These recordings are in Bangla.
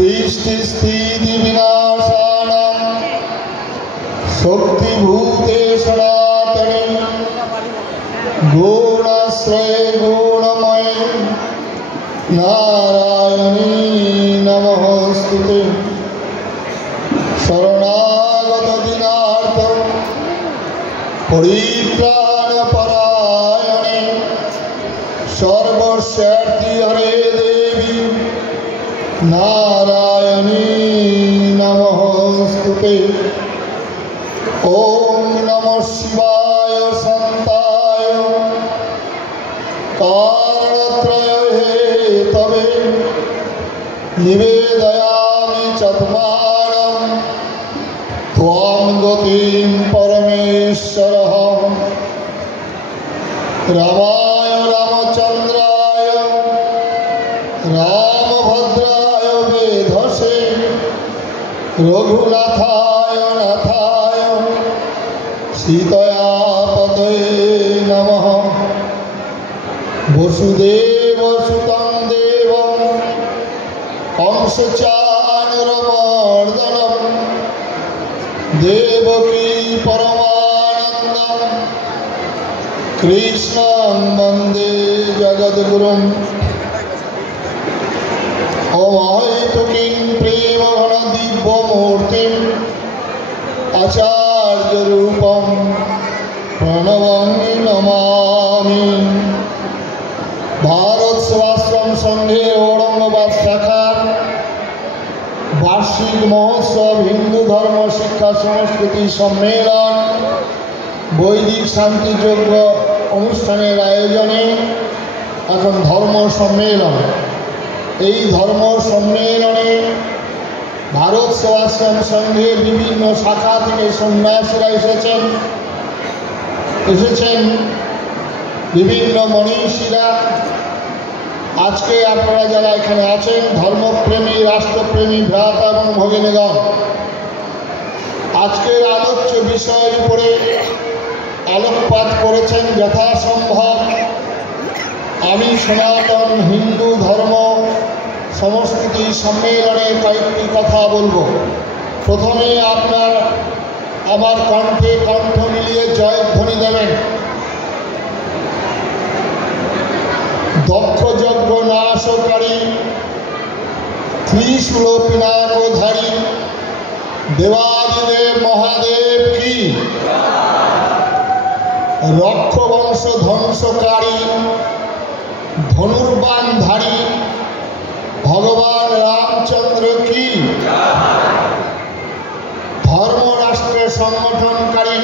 सृष्टिस्थिति विनाशानां शक्तिभूते सनातने गुणाश्रये गुणमये नारायणी नमोस्तुते। शरणागत दीनार्थ परित्राणपरायणे सर्वस्यार्थी हरे देवी नारायणी नमोस्तुते। ओम नमः शिवाय शांताय कारणत्रय हेतवे निवेदयामि चत्वारं त्वां गतिं परमेश्वरः। रामाय रामचंद्राय रामभद्राय वेधसे रघुनाथाय नाथाय सीतया पतये नमः। वसुदेवसुतं देवं कंसचाणूरमर्दनं देवकी परमानन्दं कृष्णं वन्दे जगद्गुरुम्। अमायितुकीं प्रेमघनदिव्यमूर्तिम् आचार्यरूपं प्रणमामि नमामि। भारत सेवाश्रम संघे औरंगाबाद शाखा वार्षिक महोत्सव हिंदू धर्म शिक्षा संस्कृति सम्मेलन বৈদিক শান্তিযজ্ঞ অনুষ্ঠানের আয়োজনে এখন ধর্ম সম্মেলন। এই ধর্ম সম্মেলনে ভারত সেবাশ্রম সংঘের বিভিন্ন শাখা থেকে সন্ন্যাসীরা এসেছেন বিভিন্ন মনীষীরা। আজকে আপনারা যারা এখানে আছেন ধর্মপ্রেমী রাষ্ট্রপ্রেমী ভ্রাতা এবং ভগিনীগণ, আজকের আলোচ্য বিষয়ের উপরে আলোকপাত করেছেন যথাসম্ভব আমি সনাতন হিন্দু ধর্ম সংস্কৃতি সম্মেলনের কয়েকটি কথা বলবো। প্রথমে আপনার আমার কণ্ঠে কণ্ঠ মিলিয়ে জয়ধ্বনি দেবেন। দক্ষ যজ্ঞ নাশকারী ত্রিশূল পিনাকধারী দেবাদিদেব মহাদেব কি। রক্ষবংশ ধ্বংসকারী ধনুর্বাণধারী ভগবান রামচন্দ্র কি। ধর্মরাষ্ট্রের সংগঠনকারী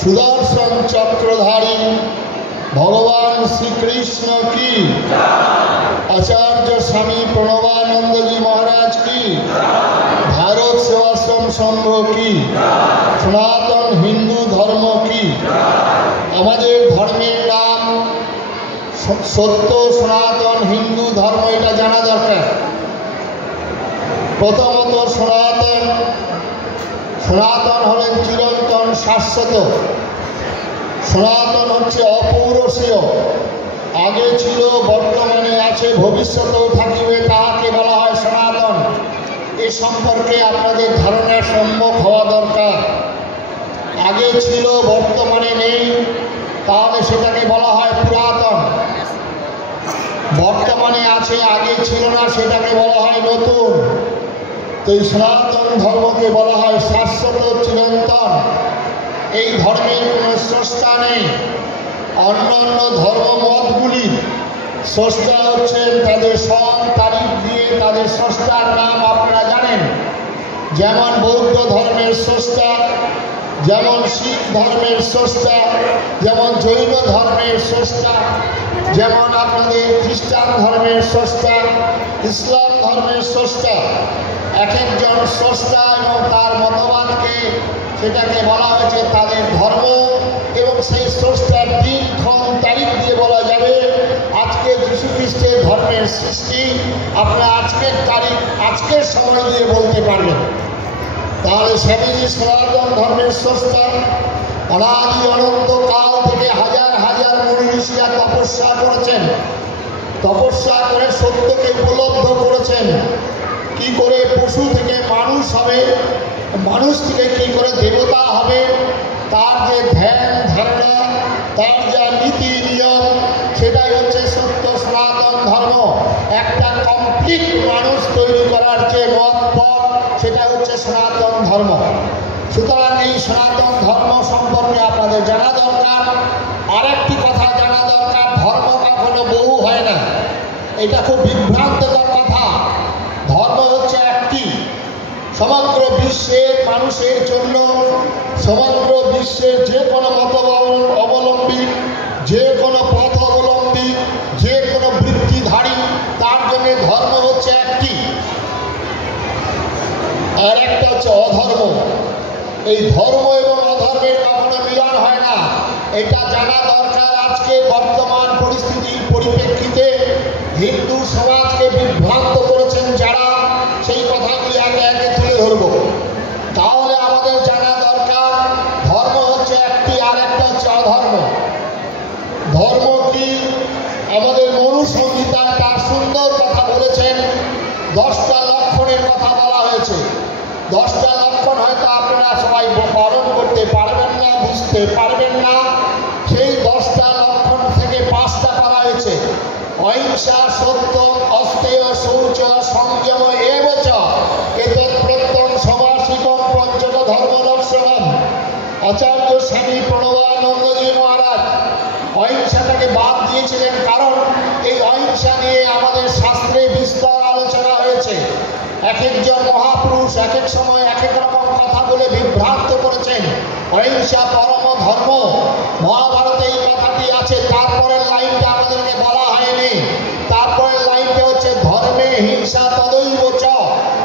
সুদর্শন চক্রধারী ভগবান শ্রীকৃষ্ণ কি। আচার্য স্বামী প্রণবানন্দজি মহারাজ কি। ভারত সেবাশ্রম সংঘ কি। সনাতন হিন্দু ধর্ম কি। আমাদের ধর্মের নাম সত্য সনাতন হিন্দু ধর্ম, এটা জানা দরকার। প্রথমত সনাতন হলেন চিরন্তন শাশ্বত। সনাতন হচ্ছে অপৌরুষীয়, আগে ছিল বর্তমানে আছে ভবিষ্যতেও থাকিবে, তাহাকে বলা হয় সনাতন। এ সম্পর্কে আপনাদের ধারণা সম্মুখ হওয়া দরকার। আগে ছিল বর্তমানে নেই, তাহলে সেটাকে বলা হয় পুরাতন। বর্তমানে আছে আগে ছিল না, সেটাকে বলা হয় নতুন। তো এই সনাতন ধর্মকে বলা হয় শাশ্বত চিরন্তন। এই ধর্মের কোনো স্রষ্টা নেই। অন্যান্য ধর্মমতগুলি স্রষ্টা হচ্ছেন তাদের সন তারিখ দিয়ে তাদের স্রষ্টার নাম আপনারা জানেন। যেমন বৌদ্ধ ধর্মের স্রষ্টা, যেমন শিখ ধর্মের স্রষ্টা, যেমন জৈন ধর্মের স্রষ্টা, যেমন আপনাদের খ্রিস্টান ধর্মের স্রষ্টা, ইসলাম ধর্মের স্রষ্টা। এক একজন স্রষ্টা এবং তার মতবাদকে সেটাকে বলা হয়েছে তাদের ধর্ম, এবং সেই স্রষ্টার দিন ক্ষণ তারিখ দিয়ে বলা যাবে আজকে যীশু খ্রিস্টের ধর্মের সৃষ্টি। আপনারা আজকের তারিখ আজকের সময় দিয়ে বলতে পারবেন। তাহলে স্বামীজি সনাতন ধর্মের স্রষ্টা। অনাদি অনন্ত কাল থেকে হাজার হাজার মুনি ঋষিরা তপস্যা করেছেন, তপস্যা করে সত্যকে উপলব্ধ করেছেন। কি পশু থেকে মানুষ হবে, মানুষ থেকে কী করে দেবতা হবে, তার যে ধ্যান ধারণা, তার যা নীতি নিয়ম, সেটাই হচ্ছে সত্য সনাতন ধর্ম। একটা কমপ্লিট মানুষ তৈরি করার যে পথ, সেটা হচ্ছে সনাতন ধর্ম। সুতরাং এই সনাতন ধর্ম সম্পর্কে আপনাদের জানা দরকার। আরেকটি কথা জানা দরকার, ধর্ম কখনো বহু হয় না, এটা খুব বিভ্রান্তকর কথা। ধর্ম হচ্ছে একটি, সমগ্র বিশ্বের মানুষের জন্য, সমগ্র বিশ্বের যে কোনো মত অবলম্বী, যে কোনো পথ অবলম্বী, যে কোনো বৃত্তিধারী, তার জন্য ধর্ম হচ্ছে একটি। আর একটা হচ্ছে অধর্ম। এই ধর্ম এবং অধর্মের কখনো মিলন হয় না, এটা জানা দরকার। আজকে বর্তমান পরিস্থিতির পরিপ্রেক্ষিতে হিন্দু সমাজকে বিভ্রান্ত করেছেন যারা, সেই কথাগুলি একে একে তুলে ধরব। তাহলে আমাদের জানা দরকার ধর্ম হচ্ছে একটি, আর একটা হচ্ছে অধর্ম। ধর্ম কি? আমাদের মনুসংহিতায় তার সুন্দর কথা বলেছেন। 10টা লক্ষণের কথা বলা হয়েছে। 10টা লক্ষণ হয়তো আপনারা সবাই পালন করতে পারবেন না, বুঝতে পারবেন না। সেই 10টা লক্ষণ থেকে 5টা করা হয়েছে। অহিংসা, সত্য, অস্তেয়, শৌচ, সংযম এবচ এতৎ প্রত্যং সমাসিকম পঞ্চম ধর্ম লক্ষণম। আচার্য স্বামী প্রণবানন্দজি মহারাজ অহিংসাটাকে বাদ দিয়েছিলেন, কারণ এই অহিংসা নিয়ে আমাদের শাস্ত্রে বিস্তর আলোচনা হয়েছে। এক একজন মহাপুরুষ এক এক সময় এক এক রকম কথা বলে বিভ্রান্ত করেছেন। অহিংসা পরম ধর্ম, মহাভারতে এই কথাটি আছে। তারপরের লাইনটা আমাদেরকে বলা হয়নি। তারপরের লাইনটা হচ্ছে ধর্মে হিংসা তদৈব চ।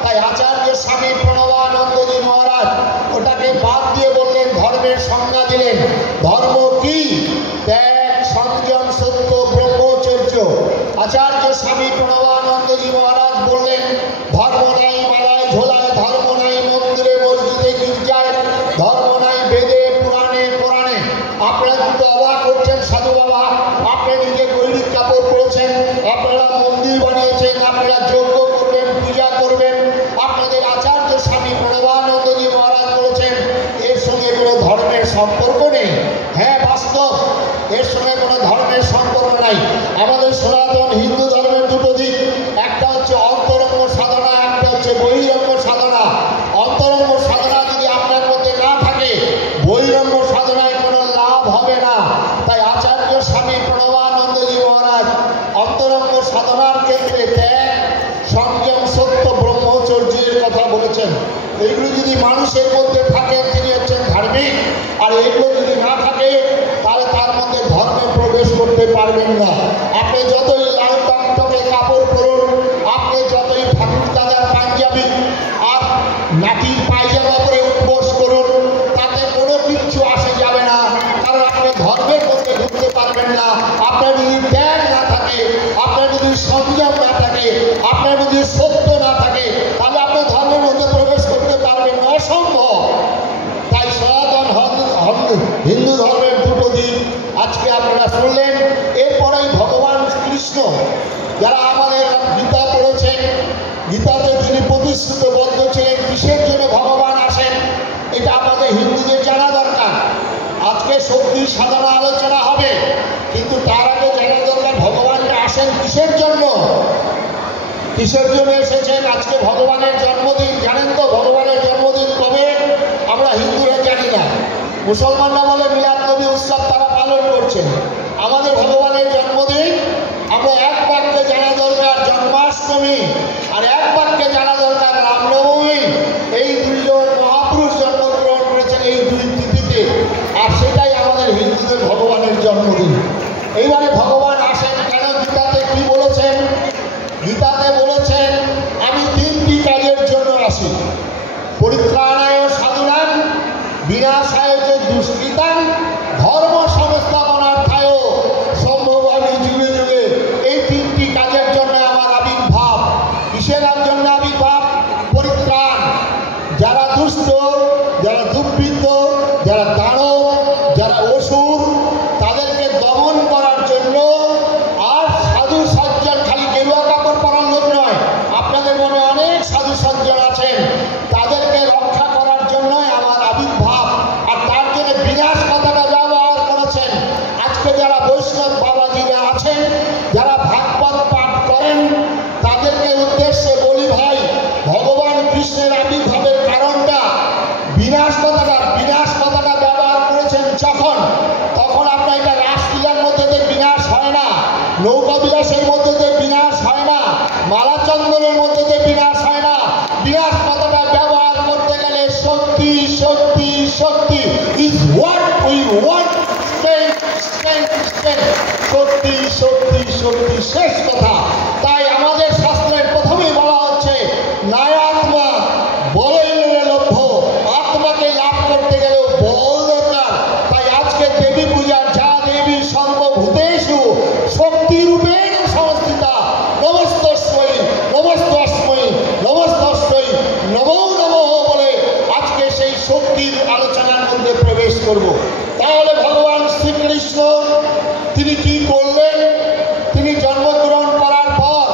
তাই আচার্য স্বামী প্রণবানন্দজি মহারাজ ওটাকে বাদ দিয়ে বললেন, ধর্মের সংজ্ঞা দিলেন। ধর্ম কি? ত্যাগ, সংযম, সত্য, ব্রহ্মচর্য। আচার্য স্বামী প্রণবানন্দজি মহারাজ বললেন, ধর্ম নাই মালায় ঝোলায়, ধর্ম নাই মন্দিরে মসজিদে গির্জায়, ধর্ম নাই বেদে পুরাণে পুরাণে। আপনারা কিন্তু অবাক করছেন সাধু বাবা, আপনি নিজে গৈরিক কাপড় পরেছেন, আপনারা মন্দির বানিয়েছেন, আপনারা যজ্ঞ করবেন, পূজা করবেন। আপনাদের আচার্য স্বামী প্রণবানন্দজি মহারাজ বলেছেন এর সঙ্গে কোনো ধর্মের সম্পর্ক নেই। হ্যাঁ, বাস্তব, এর সঙ্গে কোনো ধর্মের সম্পর্ক নাই। আমাদের সনাতন হিন্দু ধর্মের দুটো দিক, একটা হচ্ছে অন্তরঙ্গ সাধনা, একটা হচ্ছে বহিরঙ্গ সাধনা। অন্তরঙ্গ সাধনা যদি আপনার মধ্যে না থাকে, বহিরঙ্গ সাধনায় কোনো লাভ হবে না। তাই আচার্য স্বামী প্রণবানন্দজি মহারাজ অন্তরঙ্গ সাধনার ক্ষেত্রে ত্যাগ, সংযম, সত্য, ব্রহ্মচর্যের কথা বলেছেন। এইগুলো যদি মানুষের মধ্যে থাকে তিনি হচ্ছেন ধার্মিক, আর এগুলো যদি না থাকে তাহলে তার মধ্যে ধর্মে প্রবেশ করতে পারবেন না। আপনি যতই লাল টকটকে কাপড় পরুন, আপনি যতই ঠাকুর দাদার পাঞ্জাবি আর নাতির পায়জামা পরে উপবাস করুন, তাতে কোনো কিছু আসে যাবে না, কারণ আপনি ধর্মের মধ্যে ঢুকতে পারবেন না। আপনার যদি ত্যাগ না থাকে, আপনার যদি সংযম না থাকে, আপনার যদি সত্য না থাকে, তাহলে আপনি ধর্মের মধ্যে প্রবেশ করতে পারবেন না, অসম্ভব। তাই সনাতন হিন্দু ধর্মের দুটো দিক আজকে আপনারা শুনলেন। এরপরেই ভগবান কৃষ্ণ, যারা আমাদের গীতা পড়েছেন, গীতাতে তিনি প্রতিশ্রুতিবদ্ধ ছিলেন কিসের জন্য ভগবান আসেন, এটা আমাদের হিন্দুদের জানা দরকার। আজকে শক্তি সাধনা আলোচনা হবে, কিন্তু তার আগে জানা দরকার ভগবানটা আসেন কিসের জন্য। কিসের জন্য এসেছেন? আজকে ভগবানের জন্মদিন, জানেন তো ভগবানের জন্মদিন কবে? আমরা হিন্দুরা জানি না। মুসলমানরা বলে মিলাদ নবী উৎসব তারা পালন করছেন। আমাদের ভগবানের জন্মদিন আমরা এক বাক্যে জানা দরকার জন্মাষ্টমী, আর এক বাক্যে জানা দরকার রামনবমী। এই দুইজন মহাপুরুষ জন্মগ্রহণ করেছেন এই দুই তিথিতে, আর সেটাই আমাদের হিন্দুদের ভগবানের জন্মদিন। এইবারে ভগবান আসেন কেন? গীতাতে কি বলেছেন? গীতাতে বলেছেন আমি 3টি কাজের জন্য আসি। পরিত্রাণায় সাধুনাং, বিনাশায় যে দুষ্কৃতাং, ধর্ম সংস্থাপনার্থায় সম্ভবামী যুগে যুগে। এই 3টি কাজের জন্য আমার আবির্ভাব। কিসের জন্য আবির্ভাব? পরিত্রাণ, যারা দুষ্ট, যারা দুর্বৃত্ত, যারা দানব, যারা অসুর, তাদেরকে দমন করার জন্য। আর সাধু সজ্জন খালি গেরুয়া কাপড় পরার লোক নয়, আপনাদের মনে অনেক সাধু সজ্জন আছেন, তাদেরকে রক্ষা করার জন্যই আমার আবির্ভাব। আর তার জন্য বিনাশ কথাটা ব্যবহার করেছেন। আজকে যারা বৈষ্ণব বাবাজিরা আছেন, যারা ভাগবত পাঠ করেন, তাদেরকে উদ্দেশ্যে বলি ভাই, ভগবান কৃষ্ণের আবির্ভাবের কারণটা বিনাশ কথাটা ব্যবহার করেছেন যখন, তখন আপনার এটা রাসলীলার মধ্যে দিয়ে বিনাশ হয় না, নৌকা বিলাসের মধ্যে দিয়ে বিনাশ হয় না, মালাচন্দনের মধ্যে দিয়ে বিনাশ হয় না। বিনাশ কথাটা ব্যবহার করতে গেলে শক্তি শক্তি শক্তি ইজ হোয়াট উই ওয়ান্ট, শক্তি শক্তি শক্তি শেষ কথা। তাই আমাদের শাস্ত্রের প্রথমেই বলা হচ্ছে নায়াত্মা বলের লভ্য, আত্মাকে লাভ করতে গেলেও বল দরকার। তাই আজকে দেবী পূজার যা দেবী সর্বভূতেষু শক্তিরূপেণ সংস্থিতা নমস্তস্মৈ নমস্তস্মৈ নমস্তস্মৈ নমো নমঃ বলে আজকে সেই শক্তির আলোচনার মধ্যে প্রবেশ করব। তাহলে ভগবান শ্রীকৃষ্ণ তিনি কি করলেন? তিনি জন্মগ্রহণ করার পর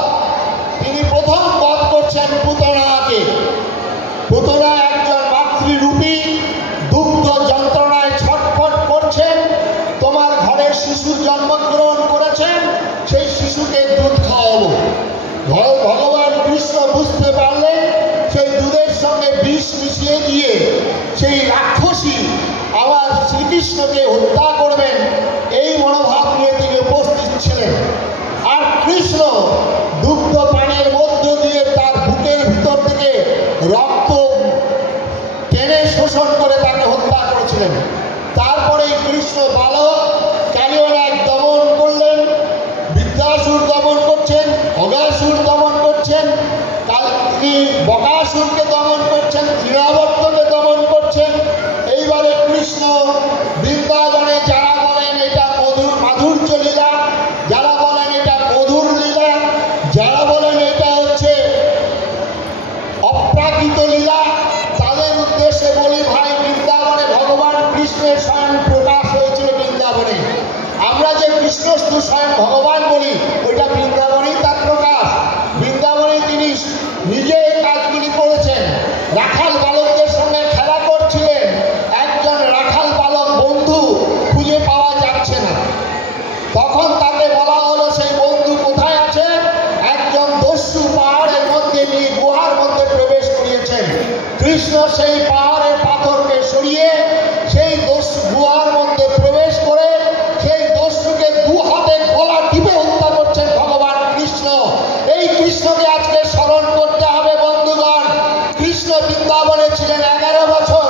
তিনি প্রথম বধ করছেন পুতনাকে। পুতনা একজন মাতৃরূপী, দুগ্ধ যন্ত্রণায় ছটফট করছেন। তোমার ঘরে শিশু জন্মগ্রহণ করেছেন, সেই শিশুকে দুধ খাওয়াবো। ভগবান কৃষ্ণ বুঝতে পারলেন সেই দুধের সঙ্গে বিষ মিশিয়ে দিয়ে সেই রাক্ষসী আবার শ্রীকৃষ্ণকে হত্যা করবেন, এই মনোভাব নিয়ে তিনি উপস্থিত ছিলেন। আর কৃষ্ণ দুগ্ধ পানের মধ্য দিয়ে তার বুকের ভিতর থেকে রক্ত টেনে শোষণ করে তাকে হত্যা করেছিলেন। তারপরে কৃষ্ণ বালক কালিয়ানাগ দমন করলেন, বিদ্যাসুর দমন করছেন, অগাসুর দমন করছেন, তিনি বকাসুরকে দমন করছেন, তৃণাবর্তকে দমন করছেন। এইবারে কৃষ্ণ বৃন্দাবনে যারা বলেন এটা মাধুর্য লীলা, যারা বলেন এটা মধুর লীলা, যারা বলেন এটা হচ্ছে অপ্রাকৃত লীলা, তাদের উদ্দেশ্যে বলি ভাই, বৃন্দাবনে ভগবান কৃষ্ণের স্বয়ং প্রকাশ হয়েছিল বৃন্দাবনে। আমরা যে কৃষ্ণস্তু স্বয়ং ভগবান বলি, ওইটা বৃন্দাবনেই তার প্রকাশ। বৃন্দাবনে তিনি নিজে এই কাজগুলি করেছেন। রাখাল বালকদের সঙ্গে খেলা করছিলেন, একজন রাখাল বালক বন্ধু খুঁজে পাওয়া যাচ্ছে না। তখন তাকে বলা হলো সেই বন্ধু কোথায় আছে? একজন দস্যু পাহাড়ের মধ্যে নিয়ে গুহার মধ্যে প্রবেশ করিয়েছেন। কৃষ্ণ সেই পাহাড়ের পাথরকে সরিয়ে সেই গুহার মধ্যে প্রবেশ করে সেই দস্যুকে দু হাতে গলা টিপে হত্যা করছেন ভগবান কৃষ্ণ। এই কৃষ্ণকে আজকে স্মরণ করতে হবে বন্ধুগণ। কৃষ্ণ বৃন্দাবনে ছিলেন 11 বছর,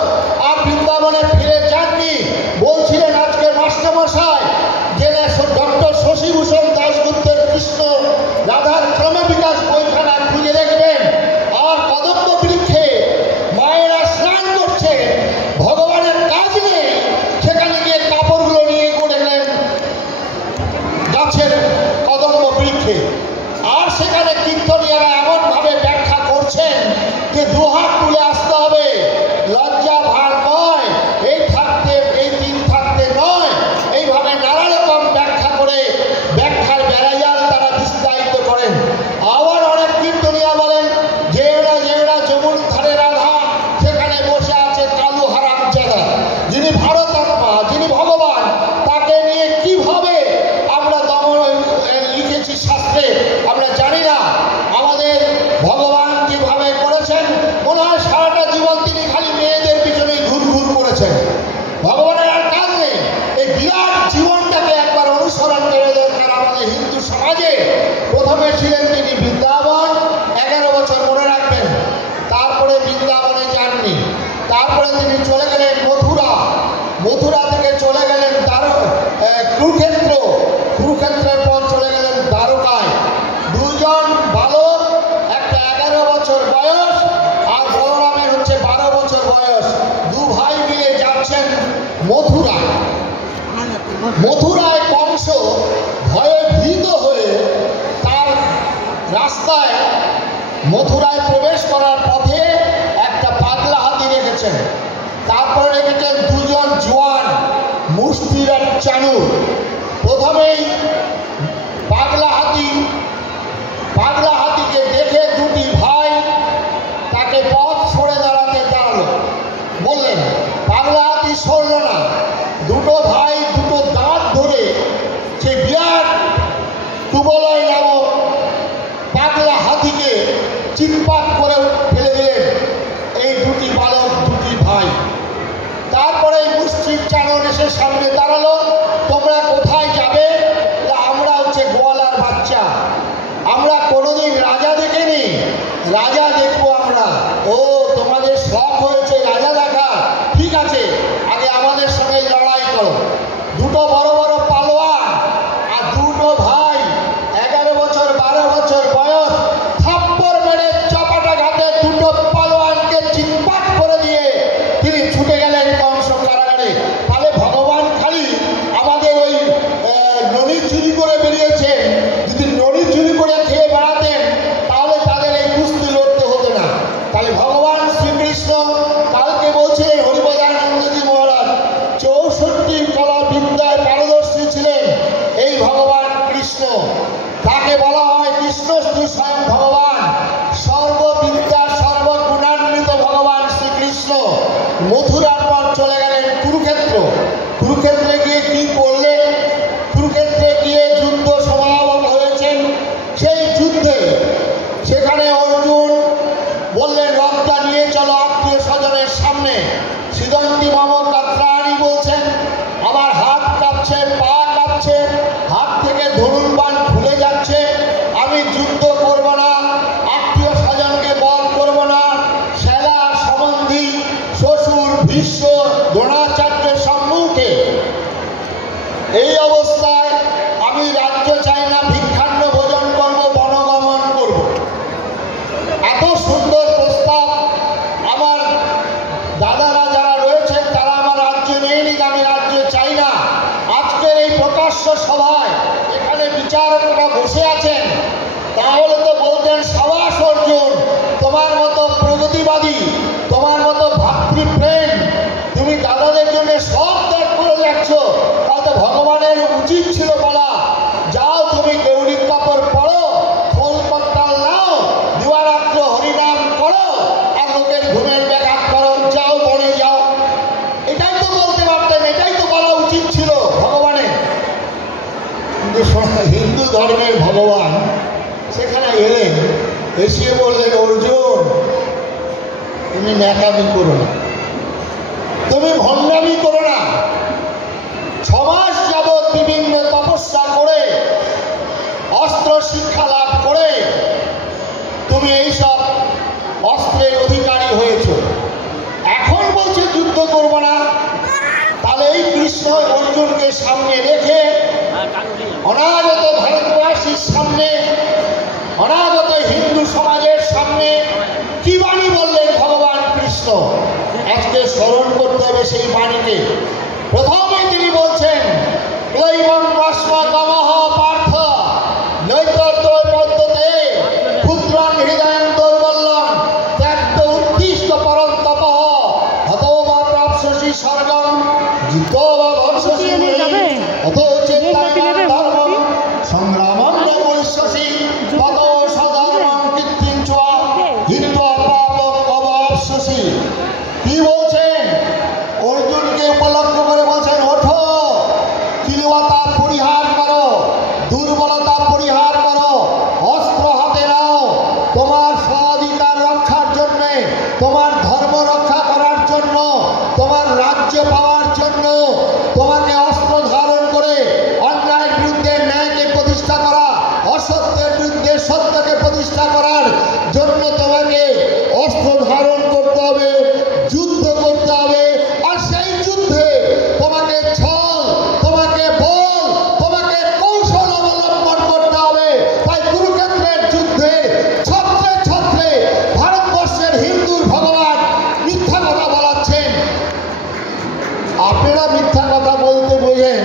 আর বৃন্দাবনে ফিরে যাননি। বলছিলেন আজকে মাস্টারমশাই যে ডক্টর শশীভূষণ দাশগুপ্তের কৃষ্ণ রাধার ক্রমে বিকাশ বইখানা খুঁজে দেখবেন। আর কদম্ব বৃক্ষে মায়েরা স্নান করছে, ভগবানের কাজ নেই, সেখানে গিয়ে কাপড়গুলো নিয়ে গড়েলেন গাছের কদম্ব বৃক্ষে। আর সেখানে কীর্তনীয়রা এমন ভাবে ব্যাখ্যা করছেন যে দুহাত তুলে আসতে হবে, লজ্জা ভার নয়, এই থাকতে এই দিন থাকতে নয়, এইভাবে নানা রকম ব্যাখ্যা করে ব্যাখ্যার বেড়াইয়াল তারা বিস্তারিত করেন। আবার অনেক কীর্তনীয়া বলেন যেওড়া যেওড়া যমুন ধারে রাধা, সেখানে বসে আছে কালু হারামজাদা, যিনি ভারতাত্মা, যিনি ভগবান, তাকে নিয়ে কিভাবে আমরা লিখেছি শাস্ত্রে আমরা জানি না। আমাদের ভগবান যেভাবে করেছেন, মনে হয় সারাটা জীবন তিনি খালি মেয়েদের পিছনেই ঘুরঘুর করেছেন। ভগবানের আর কাজ নেই। এই বিরাট জীবনটাকে একবার অনুসরণ করে দরকার আমাদের হিন্দু সমাজে। প্রথমে ছিলেন তিনি বৃন্দাবন, 11 বছর মনে রাখবেন। তারপরে বৃন্দাবনে যাননি, তারপরে তিনি চলে গেলেন মথুরা, মথুরা থেকে চলে গেলেন কুরুক্ষেত্র, কুরুক্ষেত্রের পর চলে গেলেন দ্বারকায়। দুজন বালক, একটা 11 বছর বয়স আর বলরামের হচ্ছে 12 বছর বয়স, দু ভাই মিলে যাচ্ছেন মথুরা। মথুরায় কংস ভয়ে ভীত হয়ে তার রাস্তায় মথুরায় প্রবেশ করার পথে একটা পাগলা হাতি রেখেছেন। তারপরে রেখেছেন দুজন জোয়ান মুষ্টির আর চানুর। প্রথমেই পাগলা হাতিকে দেখে দুটি ভাই তাকে পথ ছড়ে দাঁড়ালো। বললেন, পাগলা হাতি সরল না। দুটো ভাই দুটো দাঁত ধরে সে বিরাট কুবলয় নামক পাগলা হাতিকে চিৎপাত করে ফেলে দিলেন এই দুটি বালক, দুটি ভাই। তারপরে মুসলিম চালন এসে সামনে দাঁড়ালো। তোমরা কোথায় যাবে? আমরা হচ্ছে গোয়ালার বাচ্চা, আমরা কোনোদিন রাজা দেখিনি, রাজা দেখবো আমরা। ও, তোমাদের শখ হয়েছে রাজা দেখা? ঠিক আছে, আগে আমাদের সঙ্গে লড়াই করো। দুটো বড় বড় পালোয়ান আর দুটো ভাই, 11 বছর 12 বছর বয়স, থাপ্পড় মেরে চাপাটা ঘাটে দুটো পালোয়ানকে চিৎপাত করে দিয়ে তিনি ছুটে গেলেন কংস কারাগারে। তাহলে ভগবান খালি আমাদের ওই ননি চুরি করে বেরিয়েছেন, যদি ননি চুরি করে খেয়ে বেড়াতেন তাহলে তাদের এই কুস্তি লড়তে হতো না। তাহলে ভগবান শ্রীকৃষ্ণ কালকে বলছে হরিপদানন্দজি মহারাজ 64 কলা বিদ্যায় পারদর্শী ছিলেন এই ভগবান কৃষ্ণ। তাকে বলা হয় কৃষ্ণ স্বয়ং ভগবান, সর্ববিদ্যা সর্বগুণান্বিত ভগবান শ্রীকৃষ্ণ। মথুরার পর চলে গেলেন কুরুক্ষেত্র। কুরুক্ষেত্রে গিয়ে কি করলেন? কুরুক্ষেত্রে গিয়ে যুদ্ধ সমাপন হয়েছেন। সেই যুদ্ধে সেখানে অর্জুন বললেন, রথটা নিয়ে চলো আত্মীয় স্বজনের সামনে। সিদন্তি মম কাত্রাণী বলছেন, আমার হাত কাঁপছে, পা কাঁপছে, হাত থেকে ধনুর্বাণ খুলে যাচ্ছে, আমি যুদ্ধ করব না, আত্মীয় স্বজনকে বধ করব না। শ্যালা সম্বন্ধী শ্বশুর ভীষ্ম দ্রোণাচার্যের সম্মুখে এই অবস্থায় আমি রাজ্য চাই না, ভিক্ষান্ন ভোজন করব, বনগমন করব। এত সুন্দর প্রস্তাব আমার দাদারা যারা রয়েছেন তারা আমার রাজ্য নেয়নি, আমি রাজ্য চাই না। আজকের এই প্রকাশ্য সভায় এখানে বিচারকরা বসে আছেন, তাহলে তো বলতেন সাবাস অর্জুন, তোমার মতো প্রগতিবাদী, তোমার মতো ভাতৃপ্রেম, তুমি দাদাদের জন্য সব ত্যাগ করে যাচ্ছ। তাহলে ভগবানের উচিত ছিল বলা, যাও তুমি গৌরী কাপড় পড়ো, ফল পত্তাল নাও, দিবারাত্র হরিনাম করো, আর লোকের ঘুমের ব্যাঘাত করো, যাও বনে যাও। এটাই তো বলতে পারতেন, এটাই তো বলা উচিত ছিল ভগবানের। কিন্তু হিন্দু ধর্মের ভগবান সেখানে এলেন, এসে বললেন, অর্জুন তুমি ন্যাকামি করো না, তুমি ভণ্ডামি করো না। 6 মাস যাবৎ বিভিন্ন তপস্যা করে অস্ত্র শিক্ষা লাভ করে তুমি এইসব অস্ত্রের অধিকারী হয়েছ, এখন বলছে যুদ্ধ করব না। তাহলে এই কৃষ্ণ অর্জুনকে সামনে রেখে অনাগত ভারতবাসীর সামনে, অনাগত হিন্দু সমাজের সামনে কি বাণী বললেন ভগবান কৃষ্ণ? আজকে স্মরণ করতে হবে সেই বাণীকে। প্রথমে তিনি বলছেন, ক্লৈবং রশ্মগমঃ পার্থ নৈতত্ত্ব পদ্ধতে ক্ষুদ্রং হৃদয়ং দৌর্বল্যং ত্যক্ত উত্তিষ্ঠ পরং তপঃ হতো বা প্রাপ্স্যসি স্বর্গং জিতো বা ভক্ষসি অথো চেত্তায়ং ধর্মং সংগ্রামং ন করিষ্যসি ততো সধর্মং কীর্তিং চ হিত্বা পাপং অবাপ্স্যসি। কি বলছেন? অর্জুনকে উপলক্ষ করে বলছেন, ওঠো, কিলুয়াতা পরিহার করো, দুর্বলতা পরিহার করো, অস্ত্র হাতে নাও, তোমার স্বাধিকার রক্ষার জন্য, তোমার ধর্ম রক্ষা করার জন্য, তোমার রাজ্য পাওয়ার জন্য তোমাকে অস্ত্র ধারণ করে অন্যায়ের বিরুদ্ধে ন্যায়কে প্রতিষ্ঠা করা, অসত্যের বিরুদ্ধে সত্যকে প্রতিষ্ঠা করার জন্য তোমাকে অস্ত্র ধারণ করতে হবে, যুদ্ধ করতে হবে। আর সেই যুদ্ধে তোমাকে ছল, তোমাকে বল, তোমাকে কৌশল অবলম্বন করতে হবে। তাই কুরুক্ষেত্রের যুদ্ধে ছত্রে ছত্রে ভারতবর্ষের হিন্দুর ভগবান মিথ্যা কথা বলাচ্ছেন। আপনারা মিথ্যা কথা বলতে বোঝেন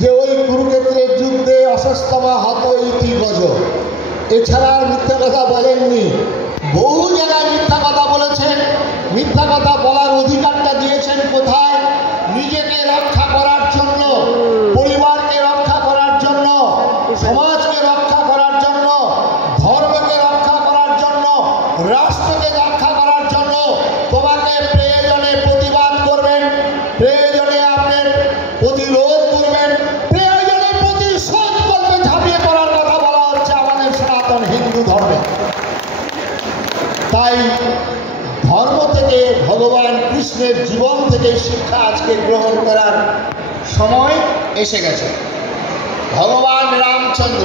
যে ওই কুরুক্ষেত্রের যুদ্ধে অশ্বত্থামা হত ইতি গজ, এছাড়া আর মিথ্যা কথা বলেননি। বহু জায়গায় মিথ্যা কথা বলেছেন। মিথ্যা কথা বলার অধিকারটা দিয়েছেন কোথায়? নিজেকে রক্ষা করার জন্য, পরিবারকে রক্ষা করার জন্য, সমাজকে রক্ষা করার জন্য, ধর্মকে রক্ষা করার জন্য, রাষ্ট্রকে রক্ষা তাই ধর্ম থেকে, ভগবান কৃষ্ণের জীবন থেকে শিক্ষা আজকে গ্রহণ করার সময় এসে গেছে। ভগবান রামচন্দ্র,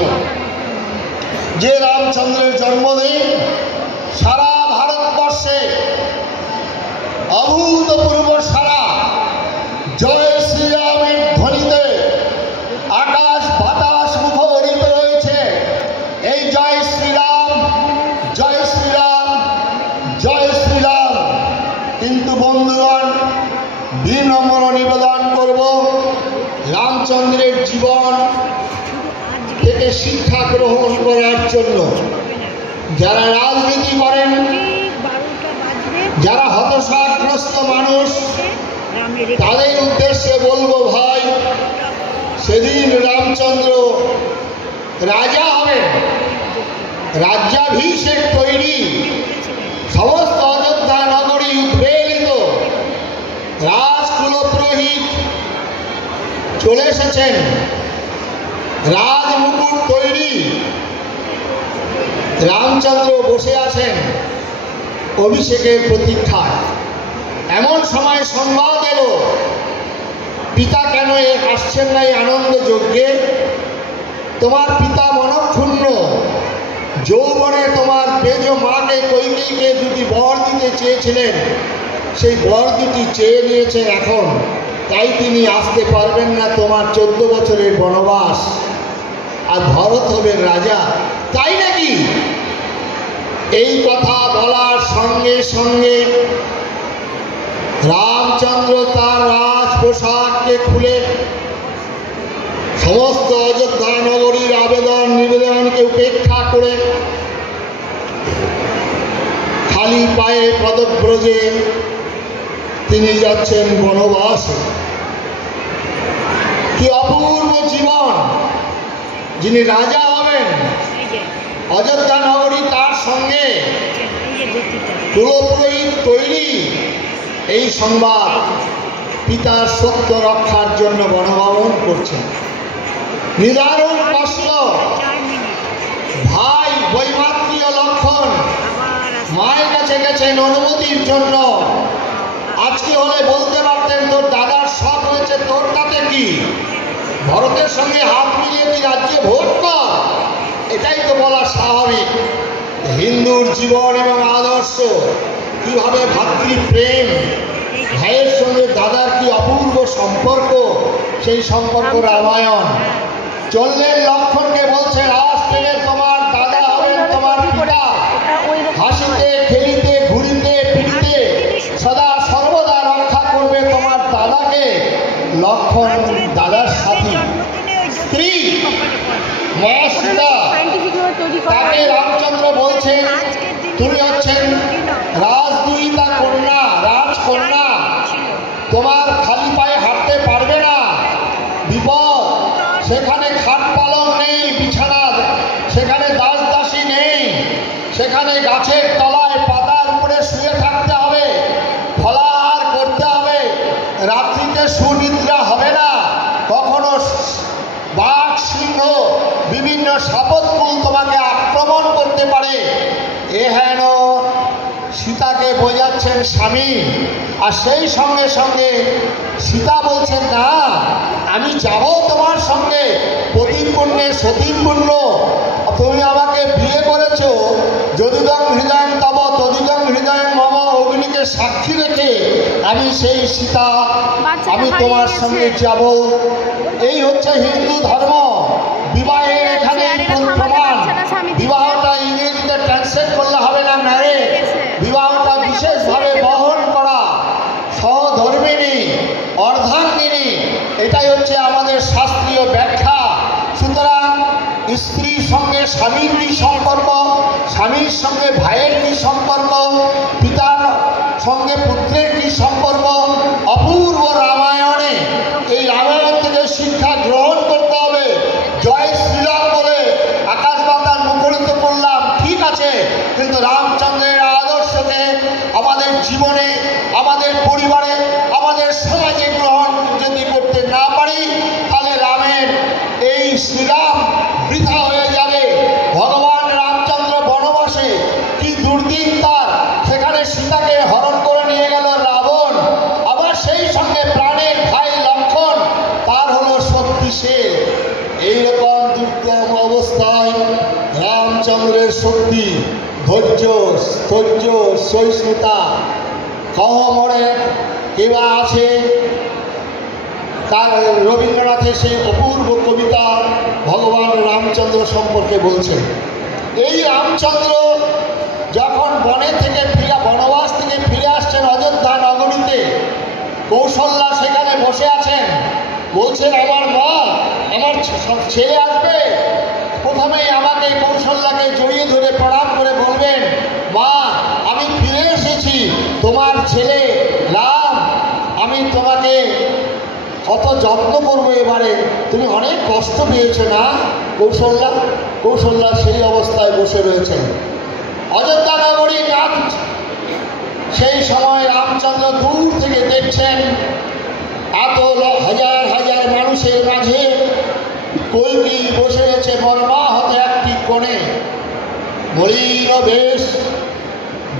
যে রামচন্দ্রের জন্মদিন সারা ভারতবর্ষে অভূতপূর্ব সারা জয় শ্রীরামের ধ্বনিতে আকাশ বাতাস মুখরিত রয়েছে। এই জয় শ্রীরাম, জয় শ্রীরাম, জয় শ্রীরাম। কিন্তু বন্ধুগণ, বিনম্র নিবেদন করব, রামচন্দ্রের জীবন থেকে শিক্ষা গ্রহণ করার জন্য যারা রাজনীতি করেন, যারা হতাশাগ্রস্ত মানুষ, তাদের উদ্দেশ্যে বলবো, ভাই, সেদিন রামচন্দ্র রাজা হবেন, রাজ্যাভিষেক তৈরি, সমস্ত অযোধ্যা নগরী উদ্বেলিত, রাজকুল পুরোহিত চলে এসেছেন, রাজমুকুট তৈরি, রামচন্দ্র বসে আছেন অভিষেকের প্রতীক্ষায়। এমন সময় সংবাদ এলো, পিতা কেন আসছেন না এই আনন্দ যজ্ঞে? তোমার পিতা মনক্ষুণ্ণ, যৌবনে তোমার পেজ মাকে কৈকেয়ীকে দুটি বর দিতে চেয়েছিলেন, সেই বর দুটি চেয়ে নিয়েছেন এখন, তাই তিনি আসতে পারবেন না। তোমার 14 বছরের বনবাস, আর ভরত হবেন রাজা, তাই নাকি? এই কথা বলার সঙ্গে সঙ্গে রামচন্দ্র তার রাজ পোশাককে খুলে সমস্ত অযোধ্যা নগরীর আবেদন নিবেদনকে উপেক্ষা করে খালি পায়ে পদব্রজে তিনি যাচ্ছেন বনবাসে। কি অপূর্ব জীবন! যিনি রাজা হবেন, অযোধ্যা নগরী তার সঙ্গে, কুলপুরোহিত তৈরি, এই সংবাদ পিতার সত্য রক্ষার জন্য বনভ্রমণ করছেন। নিদারুণ কষ্ট, ভাই বৈমাত্রীয় লক্ষণ মায়ের কাছে গেছেন অনুমতির জন্য। আজকে হলে বলতে পারতেন, তোর দাদার শখ হয়েছে, তোর তাতে কি? ভরতের সঙ্গে হাত মিলিয়ে কি রাজ্যে ভোট কর, এটাই তো বলা স্বাভাবিক। হিন্দুর জীবন এবং আদর্শ, কিভাবে ভাতৃপ্রেম, ভাইয়ের সঙ্গে দাদার কি অপূর্ব সম্পর্ক, সেই সম্পর্ক রামায়ণ। চললেন লক্ষণকে বলছেন, আজ থেকে তোমার দাদা হবেন তোমার পিতা, হাসিতে খেলিতে ঘুরিতে ফিরিতে সদা সর্বদা রক্ষা করবে তোমার দাদাকে। লক্ষণ দাদার সাথী, স্ত্রী মা সীতা, তাকে রামচন্দ্র বলছেন, তুমি হচ্ছেন রাজদুহিতা কন্যা, রাজকন্যা, তোমার খালি পায়ে হাঁটতে পারবে না, বিপদ। সেখানে খাট পালং নেই, বিছানা, সেখানে দাস দাসী নেই, সেখানে গাছের তলায় পাতার উপরে শুয়ে থাকতে হবে, ফলাহার করতে হবে, রাত্রিতে সুনিদ্রা হবে না, কখনো বাঘ সিংহ বিভিন্ন সাপতকুল তোমাকে আক্রমণ করতে পারে। এ হেন সীতাকে বোঝাচ্ছেন স্বামী, আর সেই সঙ্গে সঙ্গে সীতা বলছেন, না, আমি যাব তোমার সঙ্গে, পতির পুণ্যে সতীর পুণ্য, তুমি আমাকে বিয়ে করেছ, যদিদং হৃদয় তব তদিদং হৃদয় মম, অগ্নিকে সাক্ষী রেখে আমি সেই সীতা, আমি তোমার সঙ্গে যাব। এই হচ্ছে হিন্দু ধর্ম। বিবাহের এখানে প্রমাণ, বিবাহটা ইংরেজিতে ট্রান্সলেট করলে হবে না, ম্যারেজ। বিবাহটা বিশেষভাবে বহন করা, সহধর্মিণী, অর্ধাঙ্গিনী, এটাই হচ্ছে আমাদের শাস্ত্রীয় ব্যাখ্যা। সুতরাং স্ত্রীর সঙ্গে স্বামীর কি সম্পর্ক, স্বামীর সঙ্গে ভাইয়ের কি সম্পর্ক, পিতার সঙ্গে পুত্রের কি সম্পর্ক, অপূর্ব রামায়ণে। এই রামায়ণ থেকে শিক্ষা গ্রহণ করতে হবে। জয় শ্রীরাম বলে আকাশ বাতাস মুখরিত করলাম, ঠিক আছে, কিন্তু রামচন্দ্রের আদর্শকে আমাদের জীবনে, আমাদের পরিবারে, আমাদের সমাজে গ্রহণ যদি করতে না পারি, তাহলে রামের এই শ্রীরাম বৃথা হয়ে যাবে। ভগবান রামচন্দ্র বনবাসে কি দুর্দিন তার, ধৈর্য, স্থৈর্য, সহিষ্ণুতা, কহমরে কেবা আছে। তার রবীন্দ্রনাথের সেই অপূর্ব কবিতা ভগবান রামচন্দ্র সম্পর্কে বলছেন। এই রামচন্দ্র যখন বনবাস থেকে ফিরে আসছেন অযোধ্যা নগরীতে, কৌশল্যা সেখানে বসে আছেন, বলছেন আমার মা, আমার ছেলে আসবে। প্রথমেই আমাকে কৌশল্যাকে জড়িয়ে ধরে প্রণাম করে বলবেন, মা আমি ফিরে এসেছি, তোমার ছেলে রাম, আমি তোমাকে কত যত্ন করবো এবারে, তুমি অনেক কষ্ট পেয়েছো না কৌশল্যা। কৌশল্যা সেই অবস্থায় বসে রয়েছেন অযোধ্যা নগরী নাথ। সেই সময় রামচন্দ্র দূর থেকে দেখছেন এত হাজার হাজার মানুষের মাঝে কইকেয়ী বসে রয়েছে মর্মাহত একটি কোণে, মলিন বেশ,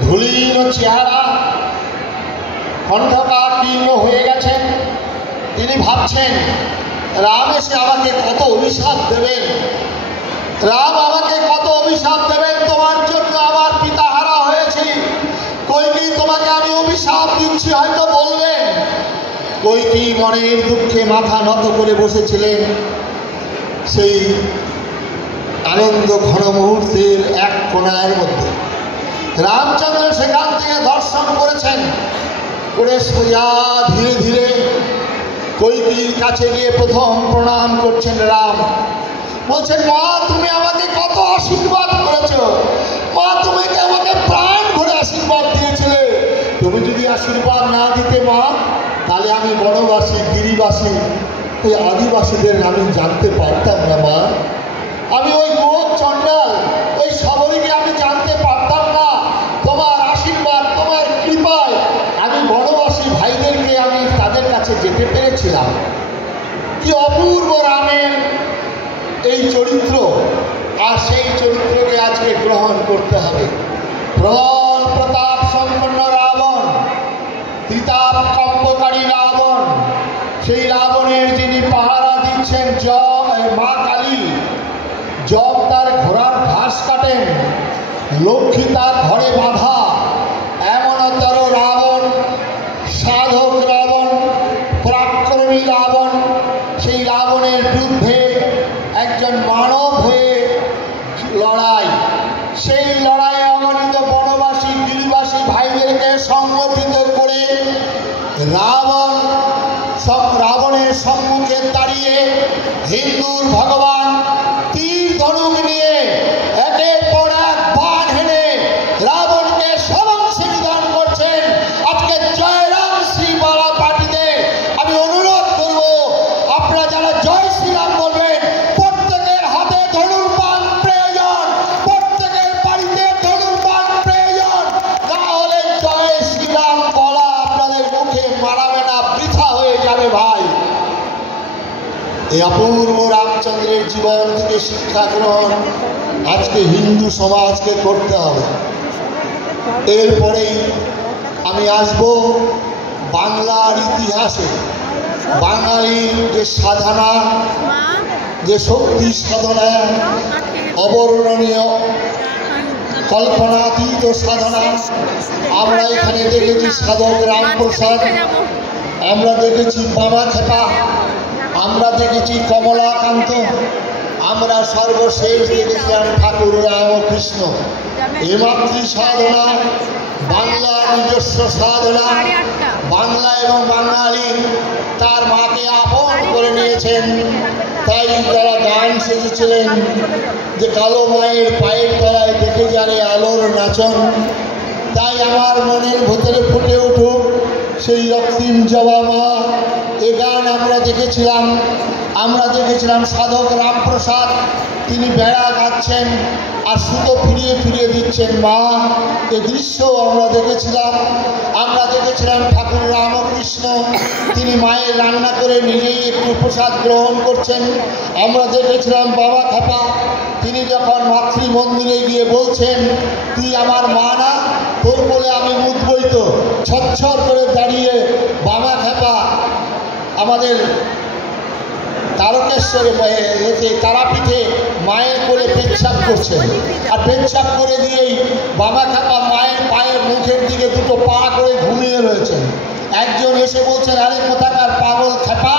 ধূলিন চেহারা, কণ্ঠকা কীর্ণ হয়ে গেছেন। তিনি ভাবছেন, রাম এসে আমাকে কত অভিশাপ দেবেন, রাম আমাকে কত অভিশাপ দেবেন, তোমার জন্য আমার পিতা হারা হয়েছি, কইকেয়ী তোমাকে আমি অভিশাপ দিচ্ছি হয়তো বলবেন। কইকেয়ী মনের দুঃখে মাথা নত করে বসেছিলেন সেই আনন্দ ঘন মুহূর্তের এক কোণার মধ্যে। রামচন্দ্র সেখান থেকে দর্শন করেছেন, করে সোজা ধীরে ধীরে কইকেয়ীর কাছে গিয়ে প্রথম প্রণাম করছেন রাম। বলছেন, মা তুমি আমাকে কত আশীর্বাদ করেছ, মা তুমি আমাকে প্রাণ ভরে আশীর্বাদ দিয়েছিলে, তুমি যদি আশীর্বাদ না দিতে মা, তাহলে আমি বনবাসী, গিরিবাসী, ওই আদিবাসীদের আমি জানতে পারতাম না মা, আমি ওই গোপ চণ্ডাল, ওই সবরীকে আমি জানতে পারতাম না। তোমার আশীর্বাদ, তোমার কৃপায় আমি বনবাসী ভাইদেরকে আমি তাদের কাছে যেতে পেরেছিলাম। কি অপূর্ব রামের এই চরিত্র, আর সেই চরিত্রকে আজকে গ্রহণ করতে হবে। প্রবল প্রতাপ সম্পন্ন রাবণ, ত্রিতাপ কম্পকারী রাবণ, সেই রাবণের যিনি পাহারা দিচ্ছেন মা কালী, জব তার ঘোড়ার ঘাস কাটেন, লক্ষ্মী তার ঘরে বাঁধা, এমনতর রাবণ, সাধক রাবণ, পরাক্রমী রাবণ, সেই রাবণের বিরুদ্ধে একজন মানব হয়ে লড়াই, সেই লড়াইয়ে অগণিত বনবাসী গিরিবাসী ভাইদেরকে সংগঠিত করে রাবণের সম্মুখে দাঁড়িয়ে হিন্দুর ভগবান তীর ধনুক নিয়ে একের পর এক বাণ হেনে রাবণকে সবংশে নিধন করছেন। আজকে জয়রাম শ্রীবালা পার্টিতে আমি অনুরোধ করব, আপনারা যারা জয় শ্রীরাম বলবেন, প্রত্যেকের হাতে ধনুর্বাণ প্রয়োজন, প্রত্যেকের বাড়িতে ধনুর্বাণ প্রয়োজন, না হলে জয় শ্রীরাম বলা আপনাদের মুখে মানাবে না, বৃথা হয়ে যাবে ভাই। এই অপূর্ব রামচন্দ্রের জীবন থেকে শিক্ষা গ্রহণ আজকে হিন্দু সমাজকে করতে হবে। এরপরেই আমি আসব বাংলার ইতিহাসে। বাঙালির যে সাধনা, যে শক্তি সাধনা, অবর্ণনীয় কল্পনাতীত সাধনা, আমরা এখানে দেখেছি সাধক রামপ্রসাদ, আমরা দেখেছি বাবা খেপা, আমরা দেখেছি কমলাকান্ত, আমরা সর্বশেষ দেখেছিলাম ঠাকুর রামকৃষ্ণ। এই মাতৃ সাধনা, বাংলার নিজস্ব সাধনা, বাংলা এবং বাঙালি তার মাকে আপন করে নিয়েছেন। তাই তারা গান সেজেছিলেন যে কালো মায়ের পায়ের তলায় দেখে যারে আলোর নাচন। তাই আমার মনের ভেতরে ফুটে উঠুক সেই রক্তিম জবা মা, এ গান আমরা দেখেছিলাম। আমরা দেখেছিলাম সাধক রামপ্রসাদ, তিনি বেড়া গাচ্ছেন আর সুতো ফিরিয়ে ফিরিয়ে দিচ্ছেন মা, এ দৃশ্যও আমরা দেখেছিলাম। আমরা দেখেছিলাম ঠাকুর রামকৃষ্ণ, তিনি মায়ের রান্না করে নিজেই একটু প্রসাদ গ্রহণ করছেন। আমরা দেখেছিলাম বাবা খেপা, তিনি যখন মাতৃ মন্দিরে গিয়ে বলছেন, তুই আমার মা না, তোর বলে আমি মুদবই তো, ছচ্ছর করে দাঁড়িয়ে বাবা খেপা আমাদের তারকেশ্বরে তারাপীঠে মায়ের কোলে পেচ্ছাপ করছেন, আর পেচ্ছাপ করে দিয়েই বাবা কাকা মায়ের পায়ের মুখের দিকে দুটো পা করে ঘুমিয়ে রয়েছেন। একজন এসে বলছেন, আরে কোথাকার পাগল খেপা,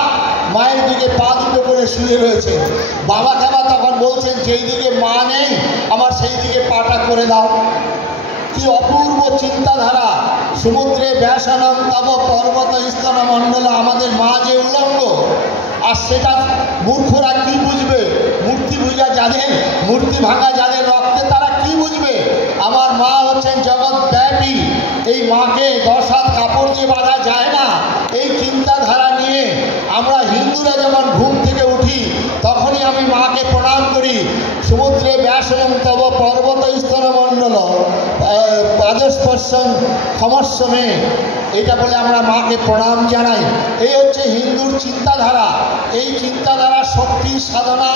মায়ের দিকে পা দুটো করে শুয়ে রয়েছে। বাবা খেপা তখন বলছেন, যেই দিকে মা নেই আমার সেই দিকে পাটা করে দাও। কি অপূর্ব চিন্তাধারা! সমুদ্রে ব্যাসানম তব পর্বত স্তন মণ্ডল, আমাদের মা যে উলঙ্গ, আর সেটা মূর্খরা কি বুঝবে? মূর্তি পূজা যাদের, মূর্তি ভাঙা যাদের রক্তে, তারা কি বুঝবে? আমার মা হচ্ছেন জগৎ ব্যাপী, এই মাকে 10 হাত কাপড় যে বাঁধা যায় না, এই চিন্তাধারা নিয়ে আমরা হিন্দুরা যখন ঘুম থেকে উঠি তখনই আমি মাকে প্রণাম করি। সমুদ্রে ব্যাসনম তব পর্বত স্তন মণ্ডল পাদস্পর্শন ক্ষমস্বমে, এটা বলে আমরা মাকে প্রণাম জানাই। এই হচ্ছে হিন্দুর চিন্তাধারা। এই চিন্তাধারা শক্তি সাধনা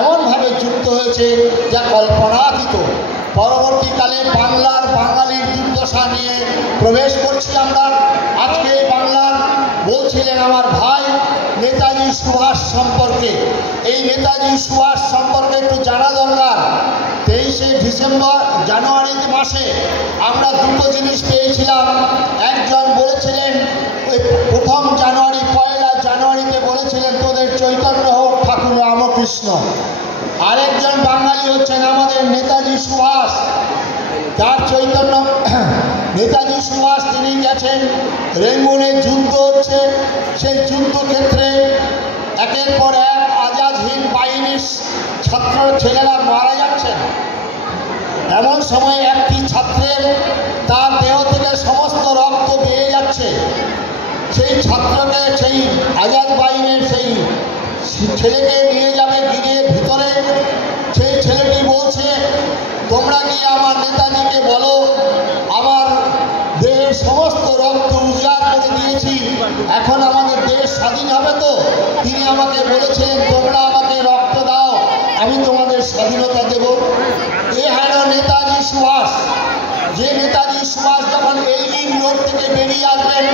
এমনভাবে যুক্ত হয়েছে যা কল্পনাতীত। পরবর্তীকালে বাংলার বাঙালির দুর্দশা নিয়ে প্রবেশ করছি আমরা। আজকে বাংলার বলছিলেন আমার ভাই নেতাজি সুভাষ সম্পর্কে। এই নেতাজি সুভাষ সম্পর্কে একটু জানা দরকার। 23শে ডিসেম্বর জানুয়ারি মাসে আমরা দুটো জিনিস পেয়েছিলাম। একজন বলেছিলেন প্রথম জানুয়ারি, 1 জানুয়ারিতে বলেছিলেন তোদের চৈতন্য হোক ঠাকুর রামকৃষ্ণ। আরেকজন বাঙালি হচ্ছেন আমাদের নেতাজি সুভাষ, তার চৈতন্য। নেতাজি সুভাষ তিনি গেছেন রেঙ্গুনে, যুদ্ধ হচ্ছে, সেই যুদ্ধক্ষেত্রে একের পর এক আজাদ হিন্দ বাহিনীর ছাত্র ছেলেরা মারা যাচ্ছেন। এমন সময় একটি ছাত্রের তার দেহ থেকে সমস্ত রক্ত বেয়ে যাচ্ছে। সেই ছাত্রকে, সেই আজাদ বাহিনীর সেই ছেলেকে নিয়ে যাবে গিরিয়ের ভিতরে। সেই ছেলেটি বলছে, তোমরা গিয়ে আমার নেতাজিকে বলো আমার দেহের সমস্ত রক্ত উজাড় করে দিয়েছি, এখন আমাদের দেশ স্বাধীন হবে তো। তিনি আমাকে বলেছিলেন তোমরা আমাকে রক্ত দাও, আমি তোমাদের স্বাধীনতা দেব। এ হেন নেতাজি সুভাষ। যে নেতাজি সুভাষ যখন এলজিন রোড থেকে বেরিয়ে আসবেন,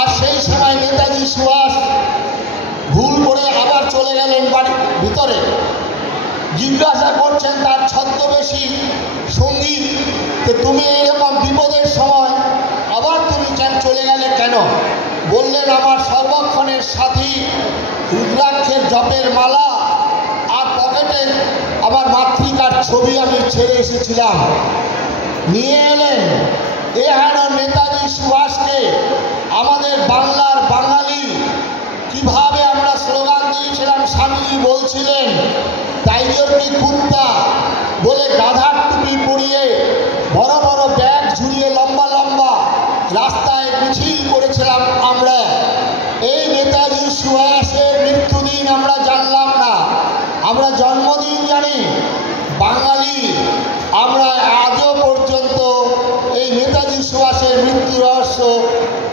আর সেই সময় নেতাজি সুভাষ ভুল করে আবার চলে গেলেন বাড়ির ভিতরে। জিজ্ঞাসা করছেন তার ছদ্মবেশী সঙ্গী, তুমি এইরকম বিপদের সময় আবার তুমি চলে গেলে কেন? বললেন আমার সর্বক্ষণের সাথী রুদ্রাক্ষের জপের মালা আর পকেটে আমার মাতৃকার ছবি আমি ছেড়ে এসেছিলাম, নিয়ে এলেন। এ হেন নেতাজি সুভাষকে আমাদের বাংলার বাঙালি কিভাবে আমরা স্লোগান দিয়েছিলাম, স্বামীজি বলছিলেন টাইগার কি কুত্তা বলে গাধার টুপি পরিয়ে বড় বড় ব্যাগ ঝুলিয়ে লম্বা লম্বা রাস্তায় মিছিল করেছিলাম আমরা। এই নেতাজি সুভাষের মৃত্যুদিন আমরা জানলাম না, আমরা জন্মদিন জানি। বাঙালি আমরা আজও পর্যন্ত এই নেতাজি সুভাষের মৃত্যু রহস্য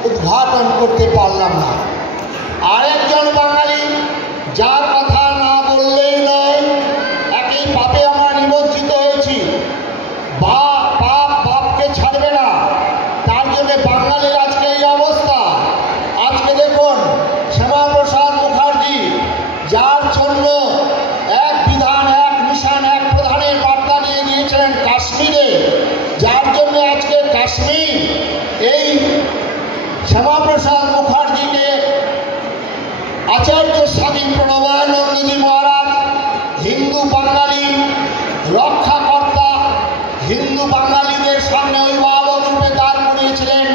উদ্ঘাটন করতে পারলাম না। আরেকজন বাঙালি যার কথা না বললেই নয়, একই পাপে আমরা নিমজ্জিত হয়েছি। পাপ বাপকে ছাড়বে না, তার জন্য বাঙালির আজকে এই অবস্থা। আজকে দেখুন শ্যামাপ্রসাদ মুখার্জি, যার জন্য এক বিধান এক মিশন এক প্রধানের বার্তা নিয়ে গিয়েছিলেন কাশ্মীরে, যার জন্য আজকে কাশ্মীর এই শ্যামাপ্রসাদ মুখার্জিকে আচার্য স্বামী প্রণবানন্দজি মহারাজ হিন্দু বাঙালি রক্ষাকর্তা, হিন্দু বাঙালিদের সামনে অভিভাবক রূপে দাঁড় করিয়েছিলেন।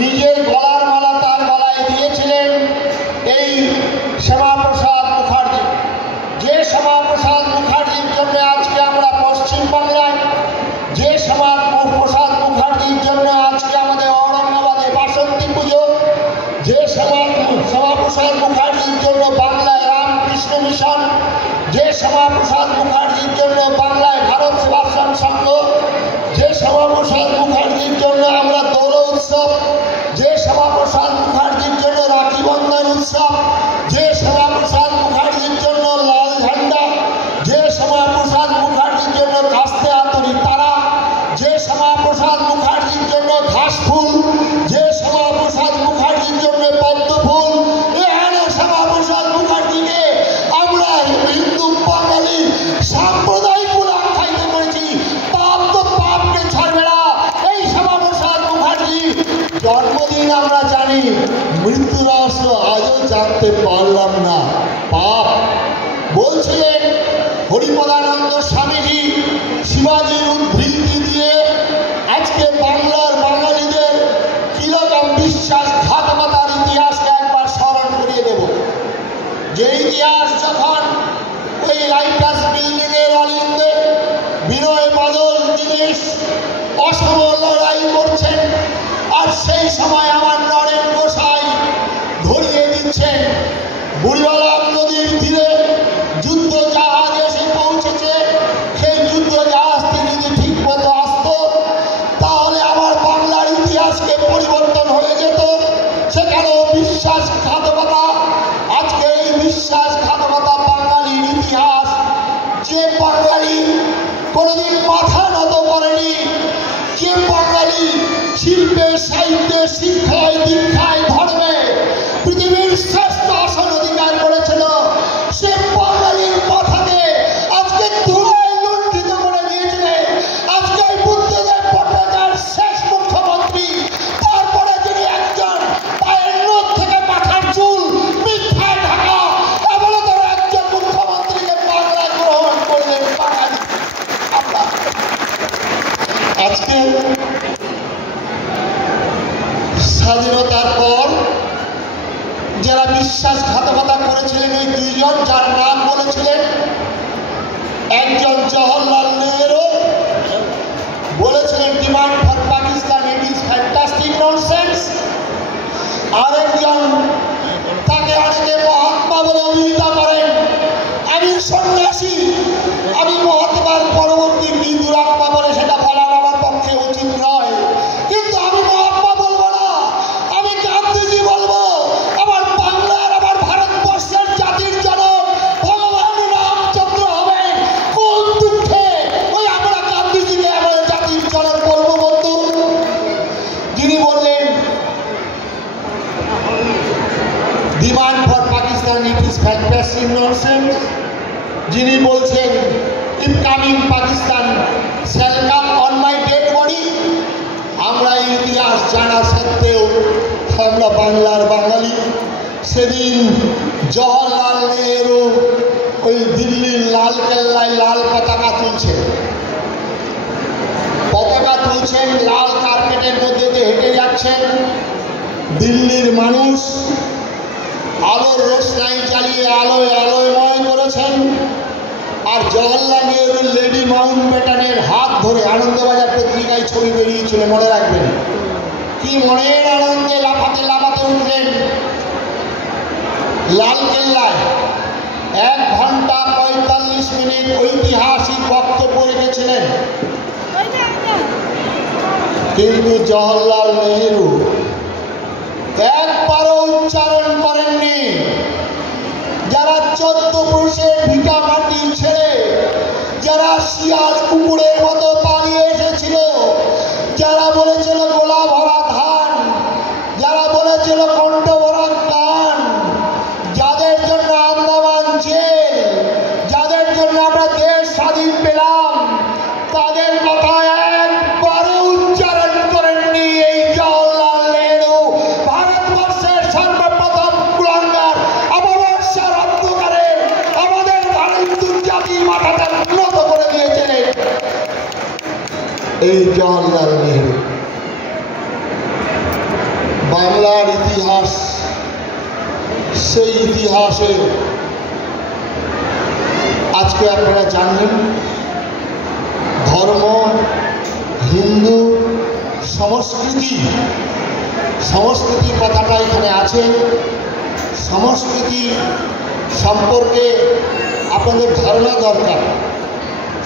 নিজের গলার মালা তার গলায় দিয়েছিলেন এই শ্যামাপ্রসাদ মুখার্জি। যে শ্যামাপ্রসাদ মুখার্জির জন্য আজকে আমরা পশ্চিমবাংলায়, যে শ্যামাপ্রসাদ মুখার্জির জন্য আজকে আমাদের ঔরঙ্গাবাদে বাসন্তী পুজো, যে শ্যামাপ্রসাদ মুখার্জির জন্য বাঁচাতে পারলাম না, পাপ। বলছিলেন হরিপদানন্দ স্বামীজি শিবাজির উদ্ধৃতি দিয়ে আজকে বাংলার বাঙালিদের কিরকম বিশ্বাসঘাতকতার ইতিহাসকে একবার স্মরণ করিয়ে দেব। যে ইতিহাস যখন ওই লাইটাস বিল্ডিং এর অলিন্দে বিনয় বাদল দীনেশ অসম লড়াই করছেন, আর সেই সময় আমার নরেন গোসাই ধরিয়ে দিচ্ছেন বুড়িবালাম নদীর তীরে যুদ্ধ জাহাজ এসে পৌঁছেছে, সেই যুদ্ধ জাহাজটি যদি ঠিক মতো আসতো তাহলে আমার বাংলার ইতিহাসকে পরিবর্তন হয়ে যেত। সেখানেও বিশ্বাসঘাতকতা। আজকে এই বিশ্বাসঘাতকতা বাঙালির ইতিহাস, যে বাঙালি কোনোদিন মাথা নত করেনি, যে বাঙালি শিল্পে সাহিত্যে শিক্ষায় দীক্ষায় ধর্মে পৃথিবীর শ্রেষ্ঠ আসন অধিকার করেছিল, সে বাঙালির মাথাকে আজকে ধুলায় লুণ্ঠিত করে দিয়েছিলেন। আজকে বুদ্ধদেব ভট্টাচার্য শেষ মুখ্যমন্ত্রী, তারপরে যিনি একজন পায়ের নখ থেকে মাথার চুল মিথ্যায় ঢাকা এমনতর একজন মুখ্যমন্ত্রীকে বাংলায় গ্রহণ করলেন বাঙালি। আজকে স্বাধীনতার পর যারা বিশ্বাসঘাতকতা করেছিলেন ওই দুইজন, যার নাম বলেছিলেন একজন জওহরলাল নেহেরু, বলেছিলেন demand for Pakistan it is fantastic nonsense. আরেকজন, তাকে অনেকে মহাত্মা বলে অভিহিত করেন, আমি সন্ন্যাসী, আমি মহাত্মার পরবর্তী বিন্দুরাত্মা বলে সেটা বলার আমার পক্ষে উচিত নয়, কিন্তু আমি মহাত্মা বলবো না, আমি গান্ধীজি বলবো। আমার বাংলার, আমার ভারতবর্ষের জাতির জনক ভগবান রামচন্দ্র হবেন। কোন দুঃখে ওই আমরা গান্ধীজিকে আমাদের জাতির জনক বলবো বন্ধু? যিনি বললেন demand for Pakistan it is fantastic nonsense, যিনি বলছেন incoming Pakistan shall come on my dead body. আমরা ইতিহাস জানা সত্ত্বেও আমরা বাংলার বাঙালি। সেদিন জওহরলাল নেহেরু ওই দিল্লির লাল কেল্লায় লাল পতাকা তুলছেন, লাল কার্পেটের মধ্যে দিয়ে হেঁটে যাচ্ছেন। দিল্লির মানুষ আলোর রোশনাই চালিয়ে আলোয় আলোয়ময় করেছেন। আর জওহরলাল নেহেরুর লেডি মাউন্ট ব্যাটেনের হাত ধরে আনন্দবাজার পত্রিকায় ছবি বেরিয়েছিল, মনে রাখবেন। কি মনের আনন্দে লাফাতে লাফাতে উঠলেন লাল কেল্লায়। 1 ঘন্টা 45 মিনিট ঐতিহাসিক বক্তব্য রেখেছিলেন, কিন্তু জওহরলাল নেহেরু একবারও উচ্চারণ করেননি। যারা 14 পুরুষের ভিটা মাটি ছেড়ে, যারা শিয়াল কুকুরের মতো পালিয়ে এসেছিল, যারা বলেছিল গোলা ভরা ধান, যারা বলেছিল কণ্ঠ ভরা গান, যাদের জন্য আন্দামান জেল, যাদের জন্য আমরা দেশ স্বাধীন পেলাম, তাদের কথা একবারও উচ্চারণ করেননি এই জওহরলাল নেহেরু। ভারতবর্ষের সর্বপ্রথম কুলাঙ্গার অমাবস্যার অন্ধকারে আমাদের ভারতীয় জাতির মাথাটা নত করে দিয়েছিলেন এই জওহরলাল নেহেরু। বাংলার ইতিহাস, সেই ইতিহাসে আজকে আপনারা জানলেন ধর্ম, হিন্দু, সংস্কৃতি, সংস্কৃতি কথাটা এখানে আছে। সংস্কৃতি সম্পর্কে আপনাদের ধারণা দরকার।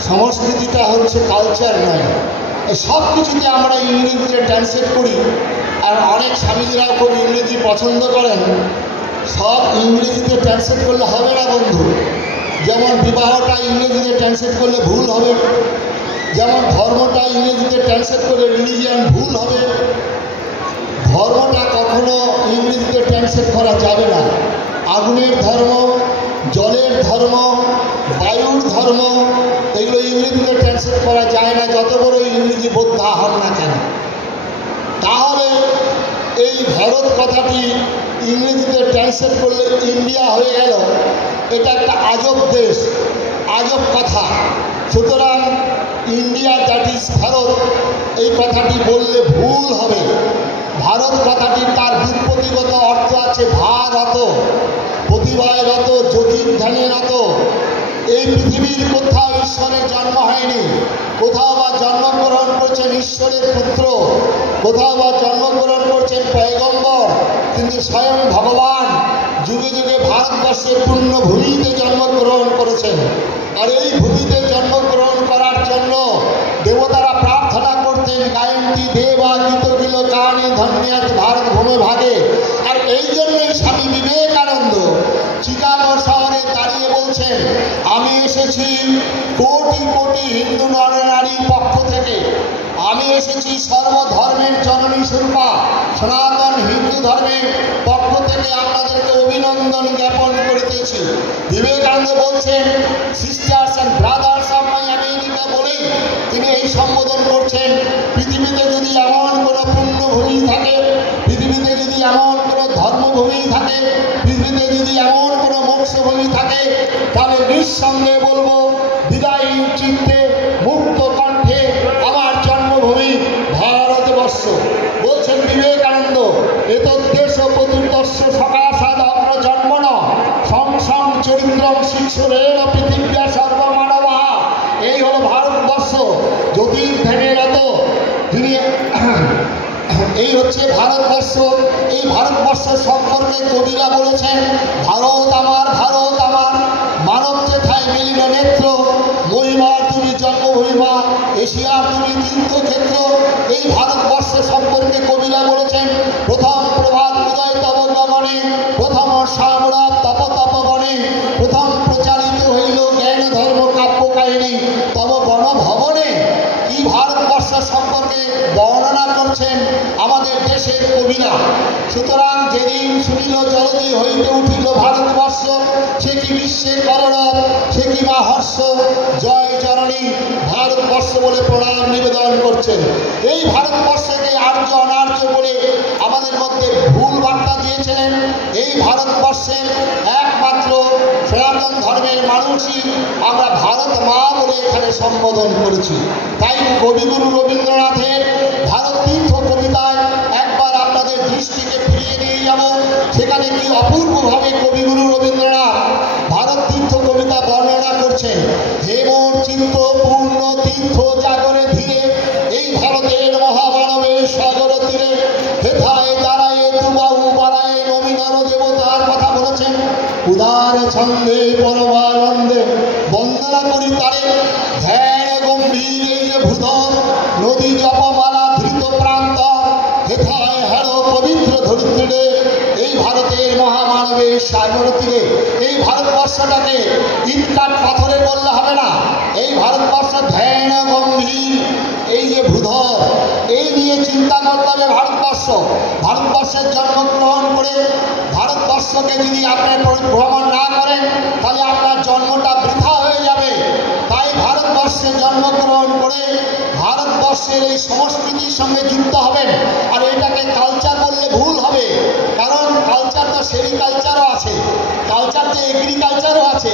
সংস্কৃতিটা হচ্ছে কালচার নয়। সব কিছুতে আমরা ইংরেজিতে ট্রান্সলেট করি, আর অনেক স্বামীজিরা খুব ইংরেজি পছন্দ করেন। সব ইংরেজিতে ট্রান্সলেট করলে হবে না বন্ধু। যেমন বিবাহটা ইংরেজিতে ট্রান্সলেট করলে ভুল হবে, যেমন ধর্মটা ইংরেজিতে ট্রান্সলেট করলে রিলিজিয়ান ভুল হবে। ধর্মটা কখনো ইংরেজিতে ট্রান্সলেট করা যাবে না। আগুনের ধর্ম, জলের ধর্ম, বায়ুর ধর্ম, এগুলো ইংরেজিতে ট্রান্সলেট করা যায় না, যত বড় ইংরেজি বোদ্ধা হন না কেন। তাহলে এই ভারত কথাটি ইংরেজিতে ট্রান্সলেট করলে ইন্ডিয়া হয়ে গেল। এটা একটা আজব দেশ, আজব কথা। সুতরাং ইন্ডিয়া দ্যাট ইজ ভারত এই কথাটি বললে ভুল হবে। ভারত কথাটি তার ব্যুৎপত্তিগত অর্থ আছে ভারত, প্রতিভায় রত, জ্যোতির্ধ্যানে রত। এই পৃথিবীর কোথাও ঈশ্বরের জন্ম হয়নি, কোথাও বা জন্মগ্রহণ করছেন ঈশ্বরের পুত্র, কোথাও বা জন্মগ্রহণ করছেন পয়গম্বর, কিন্তু স্বয়ং ভগবান যুগে যুগে ভারতবর্ষের পুণ্যভূমিতে জন্মগ্রহণ করেছেন। আর এই ভূমিতে জন্মগ্রহণ করার জন্য দেবতারা প্রার্থনা করতেন, গায়ন্তী দেবা গীতকিল কাহানি ধন্যাত ভারত ভূমে ভাগে। আর এই জন্যই স্বামী বিবেকানন্দ চিকাগো শহরে দাঁড়িয়ে বলছেন, আমি এসেছি কোটি কোটি হিন্দু নরনারীর পক্ষ থেকে, আমি এসেছি সর্বধর্মের জননী শিল্পা সনাতন হিন্দু ধর্মের পক্ষ থেকে আপনাদেরকে অভিনন্দন জ্ঞাপন করিতেছি। বিবেকানন্দ বলছেন sisters and brothers of my America বলেই তিনি এই সম্বোধন করছেন। পৃথিবীতে যদি এমন কোনো পুণ্যভূমি থাকে, পৃথিবীতে যদি এমন কোনো ধর্মভূমি থাকে, পৃথিবীতে যদি এমন কোনো মোক্ষভূমি থাকে, তাহলে নিঃসন্দেহে বলবো বিদায়ী চিত্তে মুক্ত কণ্ঠে আমার জন্মভূমি ভারতবর্ষ। বলছেন বিবেকানন্দ, এতদ্দেশ প্রতুর্দস্য সকাশাদ অগ্র জন্মন সংসং চরিত্রম শিশুরের পৃথিবীয়া সর্বমানবা। এই হলো ভারতবর্ষ, জ্যোতির্ধ্যানে রত যিনি, এই হচ্ছে ভারতবর্ষ। এই ভারতবর্ষ সম্পর্কে কবিরা বলেছেন, ভারত আমার মানব যেথায় মিলিল নেত্র, মহিমার তুমি জন্মভূমিমা, এশিয়ার তুমি তীর্থক্ষেত্র। এই ভারতবর্ষ সম্পর্কে কবিরা বলেছেন, প্রথম প্রভাত উদয় তব গগনে, প্রথম সাম্রাট তপ তপ বনে, প্রথম প্রচারিত হইল জ্ঞান ধর্ম কাব্য কাহিনী তব গণভবনে। এই ভারতবর্ষ সম্পর্কে বর্ণনা করছেন আমাদের দেশের কবিরা। সুতরাং যেদিন শুনিল জলদি হইতে উঠিল ভারতবর্ষ, সে কি বিশ্বের করণব, সে কি মা হর্ষ, জয় জননী ভারতবর্ষ বলে প্রণাম নিবেদন করছেন। এই ভারতবর্ষকে আর্য অনার্য বলে আমাদের মধ্যে ভুল বার্তা দিয়েছিলেন। এই ভারতবর্ষের একমাত্র সনাতন ধর্মের মানুষই আমরা ভারত মা বলে এখানে সম্বোধন করেছি। তাই কবিগুরু রবীন্দ্রনাথের ভারত তীর্থ কবিতায় একবার আপনাদের দৃষ্টিকে ফিরিয়ে নিয়ে যাব। সেখানে কি অপূর্বভাবে কবিগুরু রবীন্দ্রনাথ ভারত তীর্থ কবিতা বর্ণনা করছেন। হে মোর চিত্ত পূর্ণ তীর্থ জাগরে ধীরে, এই ভারতের মহামানবের সাগর তীরে, হেথায় দাঁড়ায় তুবাহু বাড়ায় নবীনর দেবতার কথা বলেছেন। উদার ছন্দে পরমানন্দে বন্দনা করি তারে, ধ্যান গম্ভীর এই যে ভূধর নদী জপমালা ধৃত প্রান্ত, হেথায় হেড় পবিত্র ধরিত্রীরে, এই ভারতের মহামানবের সাগর তীরে। এই ভারতবর্ষটাকে ইটকাট পাথরে বললে হবে না। এই ভারতবর্ষ ধ্যান গম্ভীর এই যে ভূধর, এই নিয়ে চিন্তা করতে হবে। ভারতবর্ষের জন্মগ্রহণ করে ভারতবর্ষকে যদি আপনি ভ্রমণ না করেন, তাহলে আপনার জন্মটা বৃথা হয়ে যাবে। তাই ভারতবর্ষে জন্মগ্রহণ করে ভারতবর্ষের এই সংস্কৃতির সঙ্গে যুক্ত হবেন। আর এটাকে কালচার বললে ভুল হবে, কারণ কালচার তো সেরিকালচারও আছে, কালচার তো এগ্রিকালচারও আছে,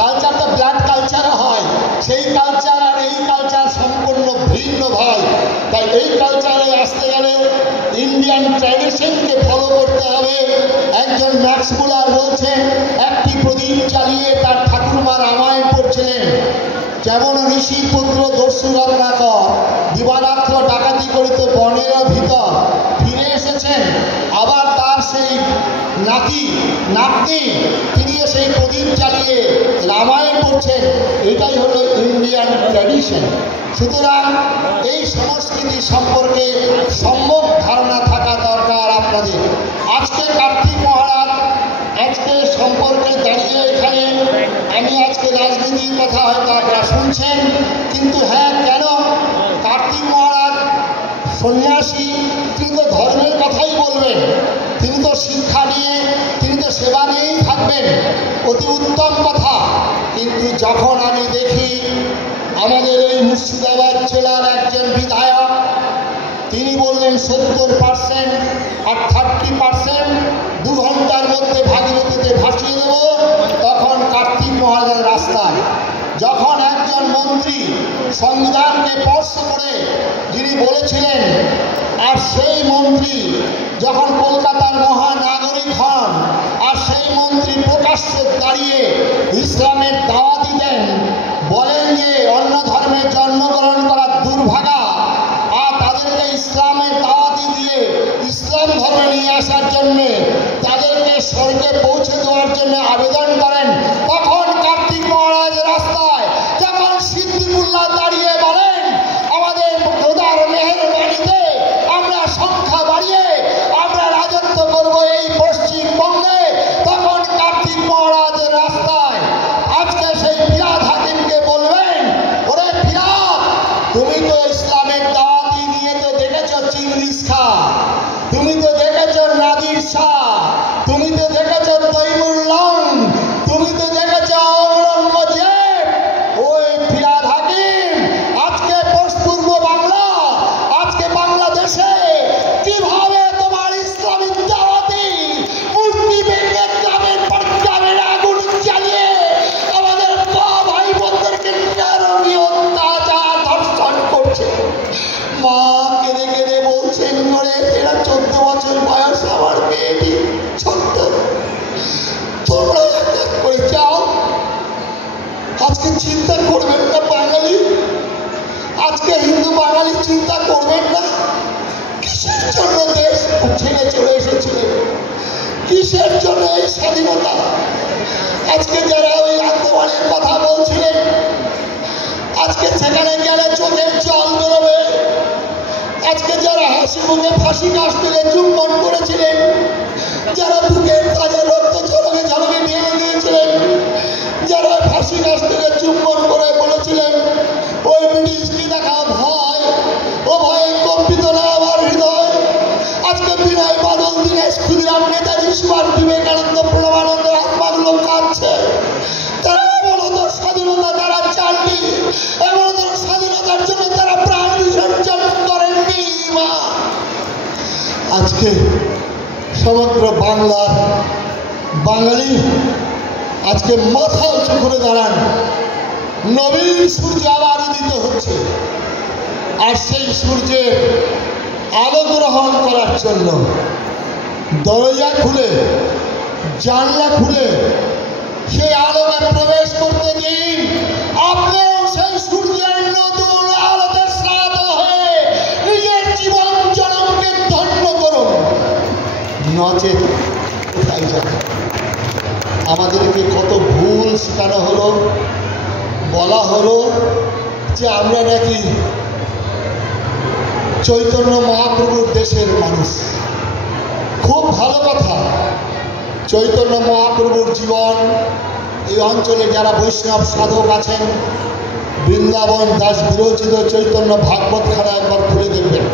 কালচার তো ব্লাড কালচারও হয়। সেই কালচার আর এই কালচার সম্পূর্ণ ভিন্ন ভাই। তাই এই কালচারে আসতে গেলে ইন্ডিয়ান ট্র্যাডিশনকে ফলো করতে হবে। একজন ম্যাক্স মুলার বলছেন, একটি প্রদীপ চালিয়ে তার ঠাকুরমা রামায়ণ পড়ছিলেন। যেমন ঋষির পুত্র দস্যু রত্নাকর দিবারাত্র ডাকাতি করিত বনের ভিতর, ফিরে এসেছেন। আবার তার সেই নাতনি তিনিও সেই প্রদীপ চালিয়ে রামায়ণ পড়ছেন। এটাই হলো ইন্ডিয়ান ট্র্যাডিশন। সুতরাং এই সংস্কৃতি সম্পর্কে সম্যক ধারণা থাকা দরকার আপনাদের। আজকে কার্তিক মহারাজ আজকে সম্পর্কে দাঁড়িয়ে এখানে আমি আজকে রাজনীতির কথা হয়তো আপনারা শুনছেন, কিন্তু হ্যাঁ, কেন কার্তিক মহারাজ সন্ন্যাসী, তিনি তো ধর্মের কথাই বলবেন, তিনি তো শিক্ষা নিয়ে, তিনি তো সেবা নিয়েই থাকবেন, অতি উত্তম কথা। কিন্তু যখন আমি দেখি আমাদের এই মুর্শিদাবাদ জেলার একজন বিধায়ক, তিনি বললেন 70% আর 30% 2 ঘন্টার মধ্যে ভাগীরথীতে ভাসিয়ে দেব। তখন কার্তিক মহারাজ রাস্তায়, যখন একজন মন্ত্রী সংবিধানকে স্পর্শ করে যিনি বলেছিলেন, আর সেই মন্ত্রী যখন কলকাতার মহানাগরিক হন, আর সেই মন্ত্রী প্রকাশ্যে দাঁড়িয়ে ইসলামের দাওয়াতি দেন, বলেন যে অন্য ধর্মে জন্মগ্রহণ করা দুর্ভাগা, আর তাদেরকে ইসলামের দাওয়াতি দিয়ে ইসলাম ধর্মে নিয়ে আসার জন্যে, তাদেরকে স্বর্গে পৌঁছে দেওয়ার জন্য আবেদন করেন, তখন কার্তিক মহারাজ রাস্তায় যখন সিদ্দিকুল্লাহ দাঁড়িয়ে বলেন আমাদের খোদার মেহেরবানিতে আমরা সংখ্যা বাড়িয়ে আমরা রাজত্ব করব এই পশ্চিমবঙ্গে, তখন কার্তিক মহারাজ রাস্তায় আজকে সেই ফিরাদ হাকিমকে বলবেন, ওরে ফিরাদ, তুমি তো ইসলামের দাওয়াতি নিয়ে তো দেখেছ চিংড়িস খা, তুমি তো দেখেছ নাদির শাহ, তুমি তো দেখেছ তৈমুল্লাহ, তুমি তো দেখেছ ঔরঙ্গজেব। ওই ফিরাদ হাকিম, আজকে পূর্ব বাংলা, আজকে বাংলাদেশে কিভাবে তোমার ইসলামিক দাওয়াতি মূর্তি ভেঙে গ্রামের পর গ্রামের আগুন জ্বালিয়ে আমাদের মা ভাই বোনদেরকে নিরারণীয় অত্যাচার ধর্ষণ করছে। মা কেঁদে কেঁদে বলছেন, ওরে এরা 14 বছর বয়স, আমার মেয়েটি ছোট্ট, তোমরা এক করে যাও। আজকে চিন্তা করবেন না বাঙালি, আজকে হিন্দু বাঙালি চিন্তা করবেন না কিসের জন্য দেশ ছেড়ে চলে এসেছিলেন, কিসের জন্য এই স্বাধীনতা। আজকে যারা ওই আন্দোলনের কথা বলছিলেন, আজকে সেখানে গেলে চোখের জল বেরোবে। আজকে যারা হাসি মুখে ফাঁসি কাছ থেকে চুম্বন করেছিলেন, যারা বুকের তাজা রক্ত ঝলকে ঝলকে নিয়ে নিয়েছিলেন, যারা ফাঁসি কাছ থেকে চুম্বন করে বলেছিলেন ওই ব্রিটিশকে দেখা ভয়, ও ভয়ে কম্পিত না আমার হৃদয়। আজকে বিনয় বাদল, দীনেশ ক্ষুদিরাম, নেতাজি সুভাষ, বিবেকানন্দ, প্রণবানন্দ আত্মাগুলো কাঁদছে। তারা এমন স্বাধীনতা তারা চাননি, এমন স্বাধীনতার জন্য তারা প্রাণ বিসর্জন করেননি। মা, আজকে সমগ্র বাংলার বাঙালি আজকে মাথা উঁচু করে দাঁড়ান। নবীন সূর্য আবার উদিত হচ্ছে, আর সেই সূর্যের আলো গ্রহণ করার জন্য দরজা খুলে জানলা খুলে সেই আলোকে প্রবেশ করতে দিন। আপনিও সেই সূর্যের নতুন আলোতে স্নাত হয়ে নিজের জীবন জনমকে ধন্য করুন, নচেত কোথায় যাবে। আমাদেরকে কত ভুল শেখানো হলো, বলা হলো যে আমরা নাকি চৈতন্য মহাপ্রভুর দেশের মানুষ। খুব ভালো কথা, চৈতন্য মহাপ্রভুর জীবন এই অঞ্চলে যারা বৈষ্ণব সাধক আছেন, বৃন্দাবন দাস বিরচিত চৈতন্য ভাগবত খানা একবার খুলে দেখবেন।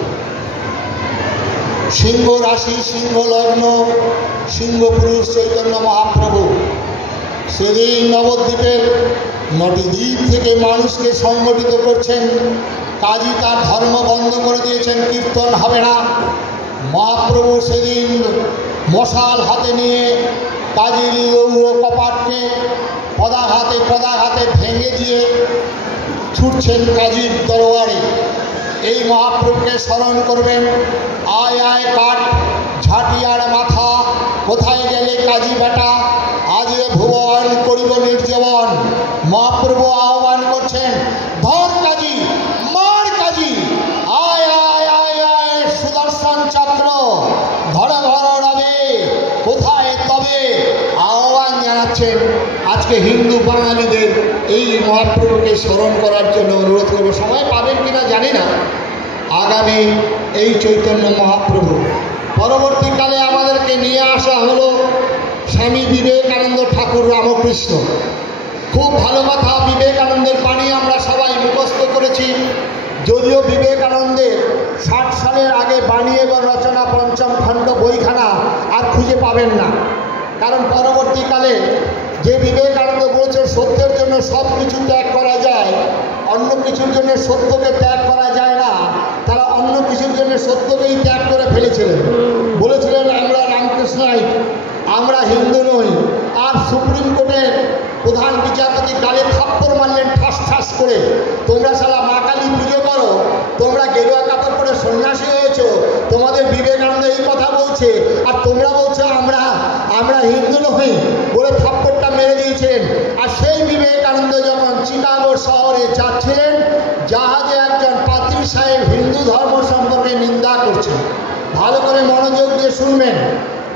সিংহ রাশি, সিংহ লগ্ন, সিংহ পুরুষ চৈতন্য মহাপ্রভু সেদিন নবদ্বীপের 9টি দ্বীপ থেকে মানুষকে সংগঠিত করছেন। কাজী তার ধর্ম বন্ধ করে দিয়েছেন, কীর্তন হবে না। মহাপ্রভু সেদিন মশাল হাতে নিয়ে কাজীর লৌহ কপাটকে পদাঘাতে ভেঙে দিয়ে ছুটছেন কাজীর দরবারে। এই মহাপ্রভুকে স্মরণ করবেন। আয় আয় কাঠ ঝাঁটিয়ার মাথা, কোথায় গেলে কাজী বেটা, আজ এ ভুবন করিব নির্জীবন। মহাপ্রভু আহ্বান করছেন, ধর কাজী, মার কাজী, আয় আয় আয় আয় সুদর্শন চক্র, ঘর ঘর রবে, কোথায় তবে। আহ্বান জানাচ্ছেন। আজকে হিন্দু বাঙালিদের এই মহাপ্রভুকে স্মরণ করার জন্য অনুরোধ করবো। সময় পাবেন কিনা জানি না। আগামী এই চৈতন্য মহাপ্রভু পরবর্তীকালে আমাদেরকে নিয়ে আসা হলো স্বামী বিবেকানন্দ ঠাকুর রামকৃষ্ণ। খুব ভালো কথা, বিবেকানন্দের বাণী আমরা সবাই মুখস্থ করেছি। যদিও বিবেকানন্দের 60 সালের আগে বাণী এবং রচনা 5ম খণ্ড বইখানা আর খুঁজে পাবেন না। কারণ পরবর্তীকালে যে বিবেকানন্দ বলেছে সত্যের জন্য সব কিছু ত্যাগ করা যায়, অন্য কিছুর জন্য সত্যকে ত্যাগ করা যায় না, তারা অন্য কখনো কিছুর জন্য সত্যকেই ত্যাগ করে ফেলেছিলেন, বলেছিলেন আমরা রামকৃষ্ণাইট, আমরা হিন্দু নই। আর সুপ্রিম কোর্টের প্রধান বিচারপতি গালে থাপ্পড় মারলেন ঠাস ঠাস করে, তোমরা শালা মা কালী পুজো করো, তোমরা গেরুয়া কাপড় পরে সন্ন্যাসী হয়েছো, তোমাদের বিবেকানন্দ এই কথা বলছে, আর তোমরা বলছো আমরা হিন্দু নই, বলে থাপ্পড়টা মেরে দিয়েছিলেন। আর সেই বিবেকানন্দ যখন চিকাগো শহরে যাচ্ছিলেন, জাহাজে একজন পাত্রী সাহেব হিন্দু ধর্ম সম্পর্কে নিন্দা করছেন। ভালো করে মনোযোগ দিয়ে শুনবেন।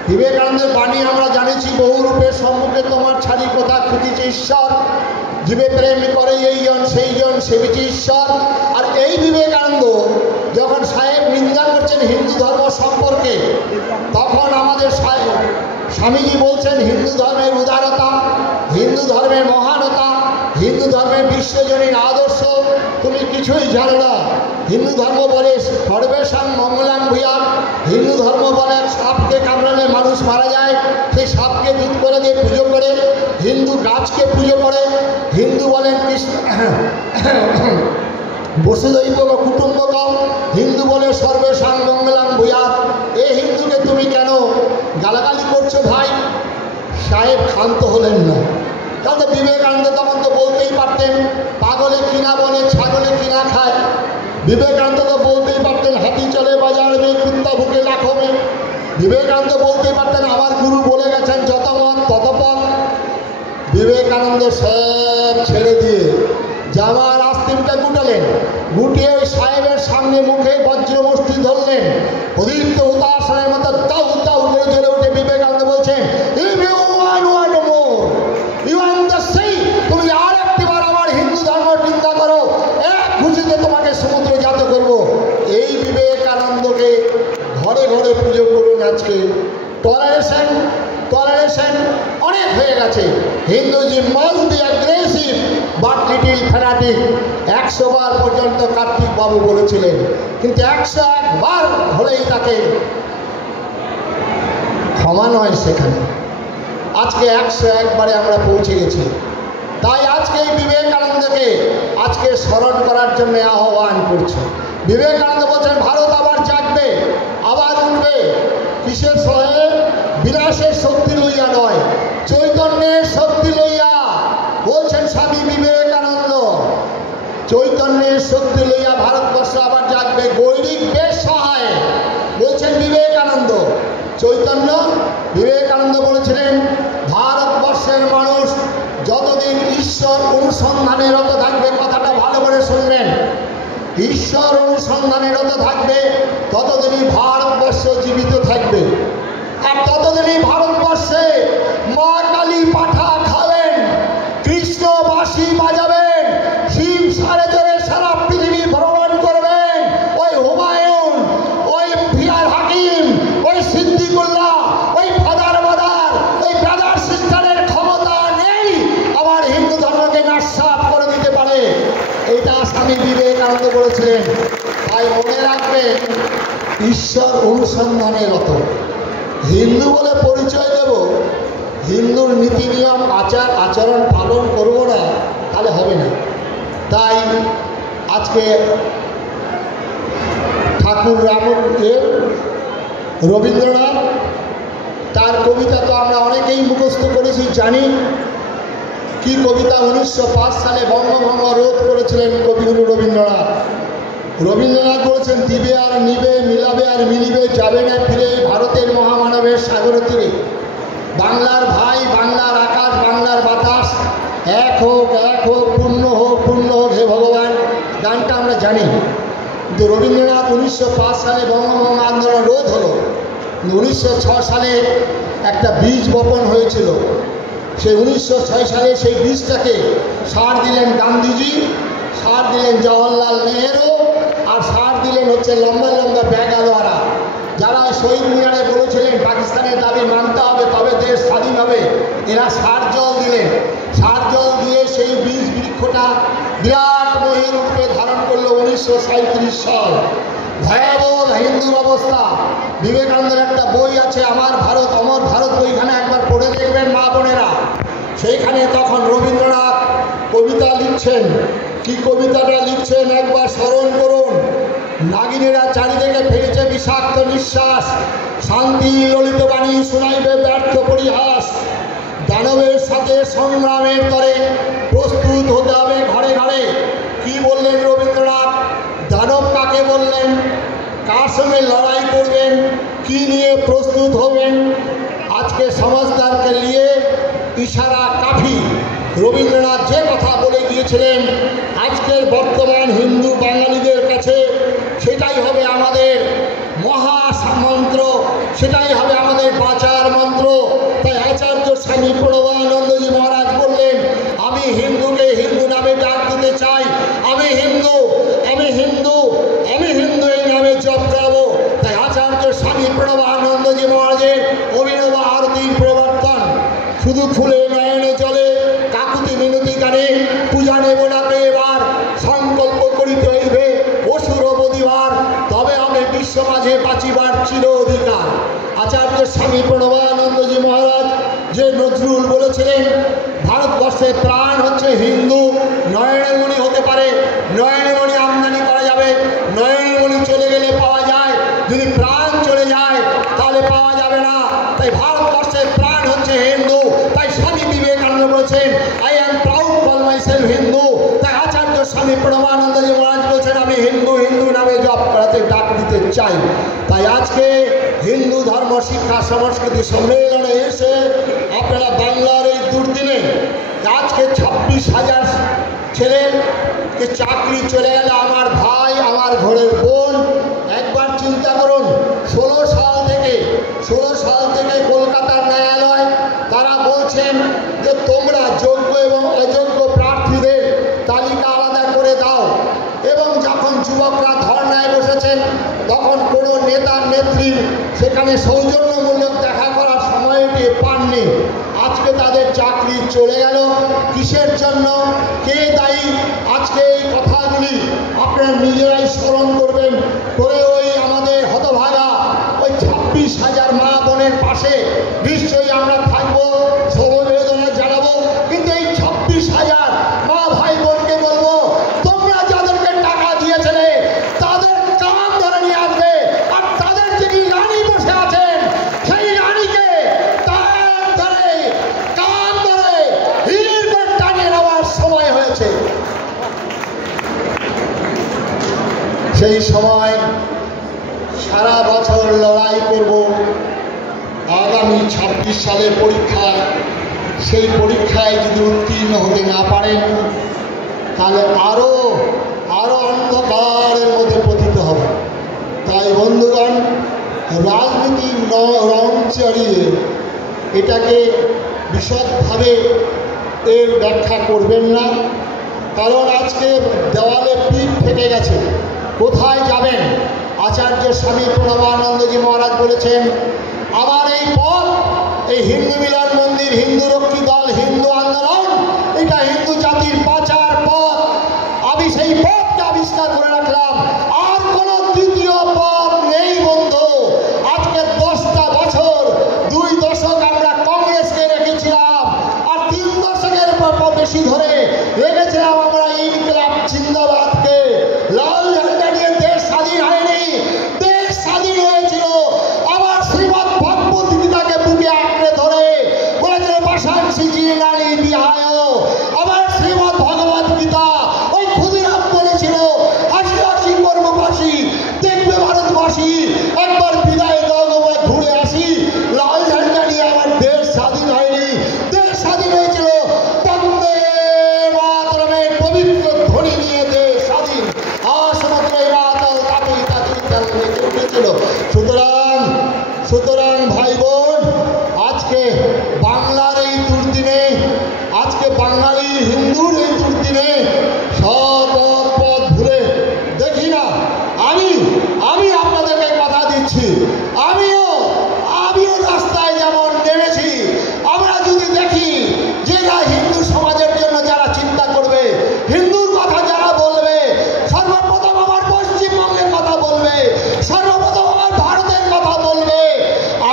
বিবেকানন্দের বাণী আমরা জানিছি, বহু রূপের সম্মুখে তোমার ছাড়ি কথা খুঁজিছে ঈশ্বর, জীবে প্রেম করে এইজন সেইজন সেবিছে ঈশ্বর। আর এই বিবেকানন্দ যখন সাহেব নিন্দা করছেন হিন্দু ধর্ম সম্পর্কে, তখন আমাদের স্বামীজি বলছেন হিন্দু ধর্মের উদারতা, হিন্দু ধর্মের মহানতা, হিন্দু ধর্মের বিশ্বজনীন আদর্শ তুমি কিছুই জানো না। হিন্দু ধর্ম বলে সর্বেশাং মঙ্গলাং ভূয়াৎ, হিন্দু ধর্ম বলে সাপকে কামড়ালে মানুষ মারা যায়, সেই সাপকে দুধ করে দিয়ে পুজো করে, হিন্দু গাছকে পুজো করে, হিন্দু বলেন কৃষ্ণ বসুধৈব কুটুম্বকম, হিন্দু বলে সর্বেশাং মঙ্গলাং ভূয়াৎ। এই হিন্দুকে তুমি কেন গালাগালি করছো ভাই? সাহেব ক্ষান্ত হলেন না, কারণ বিবেকানন্দ তখন তো বলতেই পারতেন পাগলে কিনা বলে ছাগলে কিনা খায়। বিবেকানন্দ তো বলতেই পারতেন হাতি চলে বাজার মে কুত্তা ভুকে লাখো মে। বিবেকানন্দ বলতেই পারতেন আমার গুরু বলে গেছেন যত মত তত পথ। বিবেকানন্দ সব ছেড়ে দিয়ে জামার আস্তিনটা গুটালেন, গুটিয়ে ওই সাহেবের সামনে মুখে বজ্রমুষ্টি ধরলেন, অধিক হুতাশনের মতো তাউ তাউ করে জ্বলে উঠে বিবেকানন্দ বলছেন তুমি আর একটিবার আমার হিন্দু ধর্ম নিন্দা করো, এক খুশিতে তোমাকে সমুদ্রে জাত করবো। এই বিবেকানন্দকে ঘরে ঘরে পুজো করুন আজকে। টলারেশন অনেক হয়ে গেছে। হিন্দুজি must be aggressive but little fanatic. 100 বার পর্যন্ত কার্তিক বাবু বলেছিলেন, কিন্তু 101 বার হলেই তাকে ক্ষমা নয় সেখানে। আজকে 101 বারে আমরা পৌঁছে গেছি। তাই আজকে এই বিবেকানন্দকে আজকে স্মরণ করার জন্য আহ্বান করছে। বিবেকানন্দ বলছেন ভারত আবার জাগবে, আবার উঠবে। কিসের সহে? বিনাশের শক্তি লইয়া নয়, চৈতন্যের শক্তি লইয়া। বলছেন স্বামী বিবেকানন্দ, চৈতন্যের শক্তি লইয়া ভারতবর্ষ আবার জাগবে, গৈরিক বেশ সহায়। বলছেন বিবেকানন্দ। চৈতন্য বিবেকানন্দ বলেছিলেন ভারতবর্ষের মানুষ যতদিন ঈশ্বর অনুসন্ধানে রত থাকবে, কথাটা ভালো করে শুনবেন, ঈশ্বর অনুসন্ধানে রত থাকবে ততদিনই ভারতবর্ষ জীবিত থাকবে। আর ততদিনই ভারতবর্ষে মা কালী পাঠা খাবেন, কৃষ্ণ বাঁশি বাজাবেন, শিব সাড়ে জোরে সারা পৃথিবী ভ্রমণ করবেন। ওই হুমায়ুন, ওই ফিয়ার হাকিম, ওই সিদ্দিকুল্লাহ, ওই ফাদার মাদার, ওই ব্রাদার সিস্টারের ক্ষমতা নেই আমার হিন্দু ধর্মকে নাশসাত করে দিতে পারে। এটা স্বামী বিবেকানন্দ বলেছিলেন। তাই মনে রাখবেন ঈশ্বর অনুসন্ধানে রত। হিন্দু বলে পরিচয় দেব, হিন্দুর নীতি নিয়ম আচার আচরণ পালন করব না, তাহলে হবে না। তাই আজকে ঠাকুর রবীন্দ্রনাথ, তার কবিতা তো আমরা অনেকেই মুখস্থ করেছি, জানি কি কবিতা। 1905 সালে বঙ্গভঙ্গ রোধ করেছিলেন কবিগুরু রবীন্দ্রনাথ। রবীন্দ্রনাথ বলেছেন দিবে আর নিবে, মিলাবে আর মিলিবে, যাবে না ফিরে ভারতের মহামানবের সাগরের তীরে। বাংলার ভাই, বাংলার আকাশ, বাংলার বাতাস, এক হোক পূর্ণ হোক হে ভগবান। গানটা আমরা জানি, কিন্তু রবীন্দ্রনাথ 1905 সালে বঙ্গভঙ্গ আন্দোলন রোধ হলো। 1906 সালে একটা বীজ বপন হয়েছিল। সেই 1906 সালে সেই বীজটাকে সার দিলেন গান্ধীজি, সার দিলেন জওহরলাল নেহেরু, আর সার দিলেন হচ্ছে লম্বা লম্বা ব্যাগালওয়ারা, যারা শহীদ মিনারে বলেছিলেন পাকিস্তানের দাবি মানতে হবে তবে দেশ স্বাধীন হবে। এরা সার জল দিলেন। সার জল দিয়ে সেই বীজ বৃক্ষটা বিরাট মহির রূপে ধারণ করলো 1937 সাল। ভয়াবহ হিন্দুর অবস্থা। বিবেকানন্দের একটা বই আছে আমার ভারত অমর ভারত, বইখানে একবার পড়ে দেখবেন মা বোনেরা। সেইখানে তখন রবীন্দ্রনাথ কবিতা লিখছেন। কি কবিতাটা লিখছেন একবার স্মরণ করুন। নাগিনীরা চারিদিকে ফেলেছে বিষাক্ত নিঃশ্বাস, শান্তি ললিত বাণী শোনাইবে ব্যর্থ পরিহাস। দানবের সাথে সংগ্রামের তরে প্রস্তুত হতে হবে ঘরে ঘরে। কি বললেন রবীন্দ্রনাথ? দানব কাকে বললেন? কার সঙ্গে লড়াই করবেন? কি নিয়ে প্রস্তুত হবেন? আজকে সমাজদারকে নিয়ে ইশারা কাফি। রবীন্দ্রনাথ যে কথা বলে গিয়েছিলেন, আজকের বর্তমান হিন্দু বাঙালিদের কাছে সেটাই হবে আমাদের মহামন্ত্র, সেটাই হবে আমাদের বাঁচার মন্ত্র। তাই আচার্য স্বামী প্রণবানন্দজি মহারাজ বললেন, আমি হিন্দুকে হিন্দু নামে ডাক দিতে চাই। আমি হিন্দু, আমি হিন্দু, আমি হিন্দু এই নামে জপ করাবো। তাই আচার্য স্বামী প্রণবানন্দজি মহারাজের অভিনব আরতির প্রবর্তন। শুধু ফুলে নয়নে জলে কাকুতি মিনতি গানে পূজা নেব ডাকে এবার, সংকল্প করিতে হইবে অসুর বদিবার, তবে হবে বিশ্ব মাঝে বাঁচিবার চির অধিকার। আচার্য স্বামী প্রণবানন্দজি মহারাজ যে নজরুল বলেছিলেন, ভারতবর্ষের প্রাণ হচ্ছে হিন্দু। নয়নমণি হতে পারে, নয়নমণি আমদানি করা যাবে, নয়নমণি চলে গেলে পাওয়া যায়, যদি প্রাণ চলে যায় তাহলে পাওয়া যাবে না। তাই ভারতবর্ষের প্রাণ হচ্ছে হিন্দু। তাই স্বামী বিবেকানন্দ বলেছেন, I am proud call my self Hindu. তাই আচার্য স্বামী প্রণবানন্দজি মহারাজ বলছেন, আমি হিন্দু, হিন্দু নামে জপ করাতে ডাক দিতে চাই। তাই আজকে হিন্দু ধর্ম শিক্ষা সংস্কৃতি সম্মেলনে এসে আপনারা বাংলার এই দুর্দিনে আজকে 26,000 ছেলেকে চাকরি চলে গেল, আমার ভাই, আমার ঘরের বোন। একবার চিন্তা করুন, 16 সাল থেকে কলকাতার ন্যায়ালয় তারা বলছেন যে তোমরা যোগ্য এবং অযোগ্য প্রার্থীদের তালিকা আলাদা করে দাও। এবং যখন যুবকরা ধর্নায় বসেছেন, তখন কোনো নেতার নেত্রী সেখানে সৌজন্যমূলক দেখা করার সময়টি পাননি। আজকে তাদের চাকরি চলে গেল। কিসের জন্য? কে দায়ী? আজকে এই কথাগুলি আপনারা নিজেরাই স্মরণ করবেন, করে ওই আমাদের হতভাগা ওই 26,000 মা বোনের পাশে নিশ্চয়ই আমরা থাকবো, সমবেদনা জানাবো। কিন্তু এই 26,000 মা ভাই বোনকে বলবো, তোমরা যাদেরকে টাকা দিয়েছিলে তাদের কান ধরে নিয়ে আসবে, আর তাদের যিনি রানী বসে আছেন সেই রানীকে কান ধরে হির করে টানিয়ে নেওয়ার সময় হয়েছে। সেই সময় সারা বছর লড়াই করব। আগামী 26 সালের পরীক্ষায়, সেই পরীক্ষায় যদি উত্তীর্ণ হতে না পারেন তাহলে আরো অন্ধকারের মধ্যে পতিত হবে। তাই বন্ধুগণ, রাজনীতির রং চড়িয়ে এটাকে বিশদভাবে এর ব্যাখ্যা করবেন না, কারণ আজকে দেওয়ালে পিঠ ফেটে গেছে। কোথায় যাবেন? আচার্য স্বামী প্রণবানন্দজি মহারাজ বলেছেন, আমার এই পথ, এই হিন্দু মিলন মন্দির, হিন্দু রক্ষী দল, হিন্দু আন্দোলন, এটা হিন্দু জাতির বাঁচার পথ। আমি সেই পথকে আবিষ্কার করে রাখলাম, আর কোনো দ্বিতীয় পথ নেই বন্ধু। আজকে 10টা বছর, 2 দশক আমরা কংগ্রেসকে রেখেছিলাম, আর 3 দশকের বেশি ধরে রেখেছিলাম আমরা ইনকিলাব জিন্দাবাদকে। লাল ঝান্ডা নিয়ে দেশ স্বাধীন হয়নি, দেশ স্বাধীন হয়েছিল আবার শ্রীমৎ ভগবত গীতাকে বুকে আঁকড়ে ধরে বলেছিল, পাশাংশী জীর্ণানি বিহায়। আবার শ্রীমৎ ভগবত গীতা ওই ক্ষুদিরাম বলেছিল, হাসি হাসি কর্মবাসী, দেখবে ভারতবাসী একবার বিদায় দাও, ঘুরে আসি। লাল ঝান্ডা নিয়ে আমার দেশ স্বাধীন হয়নি, দেশ স্বাধীন হয়েছিল বন্দে মাতরমের পবিত্র ধ্বনি নিয়ে দেশ স্বাধীন। সমুদ্র মাতাল তাপি উঠেছিল। সুতরাং ভাই বোন, আজকে বাংলার এই দুর্দিনে, আজকে বাঙালি হিন্দুর এই দুর্দিনে সব পথ ভুলে দেখি না, আমি আপনাদেরকে কথা দিচ্ছি, আমিও রাস্তায় যেমন নেমেছি। আমরা যদি দেখি যে না, হিন্দু সমাজের জন্য যারা চিন্তা করবে, হিন্দুর কথা যারা বলবে, সর্বপ্রথম আমার পশ্চিমবঙ্গের কথা বলবে, সর্বপ্রথম আমার ভারতের কথা বলবে,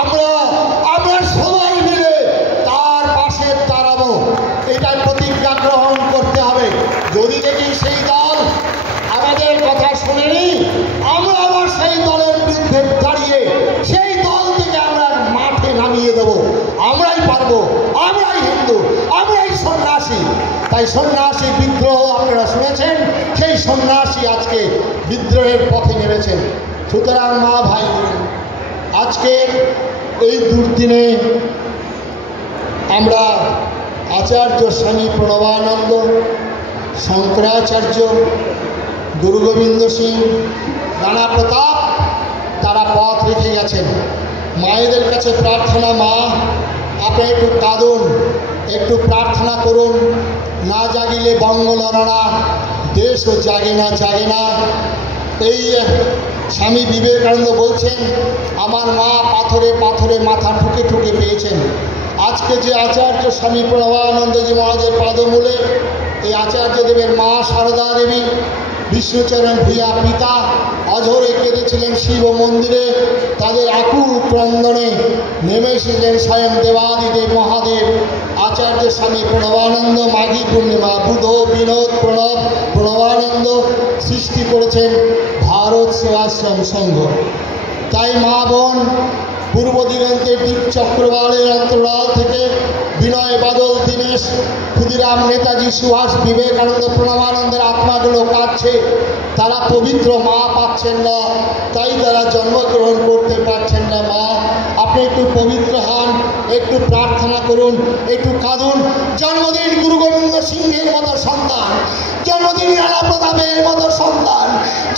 আমরা পারবো, আমরাই হিন্দু, আমরাই সন্ন্যাসী। তাই সন্ন্যাসী বিদ্রোহ আপনারা শুনেছেন, সেই সন্ন্যাসী আজকে বিদ্রোহের পথে নেমেছেন। সুতরাং মা ভাই, আজকে এই দুর্দিনে আমরা আচার্য স্বামী প্রণবানন্দ, শঙ্করাচার্য, গুরু গোবিন্দ সিং, রানা প্রতাপ তারা পথ রেখে গেছেন। মায়েদের কাছে প্রার্থনা, মা আপনি একটু কাঁদুন, একটু প্রার্থনা করুন। না জাগিলে বঙ্গ লড়ে না, দেশও জাগে না, জাগে না। এই স্বামী বিবেকানন্দ বলছেন, আমার মা পাথরে পাথরে মাথা ঠুকে ঠুকে পেয়েছেন। আজকে যে আচার্য স্বামী প্রণবানন্দজি মহারাজের পাদমূলে এই আচার্যদেবের মা সারদা দেবী, বিষ্ণুচরণ ভূয়া পিতা অঝরে কেঁদেছিলেন শিব মন্দিরে, তাদের আকুল ক্রন্দনে নেমে এসেছিলেন স্বয়ং দেবাদিদেব মহাদেব। আচার্য স্বামী প্রণবানন্দ মাঘী পূর্ণিমা, বুধ বিনোদ প্রণব প্রণবানন্দ সৃষ্টি করেছেন ভারত সেবাশ্রম সংঘ। তাই মা বোন, পূর্ব দিগন্তের দিক চক্রবালের অন্তরাল থেকে বিনয় বাদল দীনেশ ক্ষুদিরাম নেতাজি সুভাষ বিবেকানন্দ প্রণবানন্দের আত্মাগুলো কাঁদছে। তারা পবিত্র মা পাচ্ছেন না, তাই তারা জন্মগ্রহণ করতে পারছেন না। মা আপনি একটু পবিত্র হন, একটু প্রার্থনা করুন, একটু কাঁদুন। জন্মদিন গুরু গোবিন্দ সিংহের মতো সন্তান, জন্মদিন রানা প্রতাপের মতো সন্তান,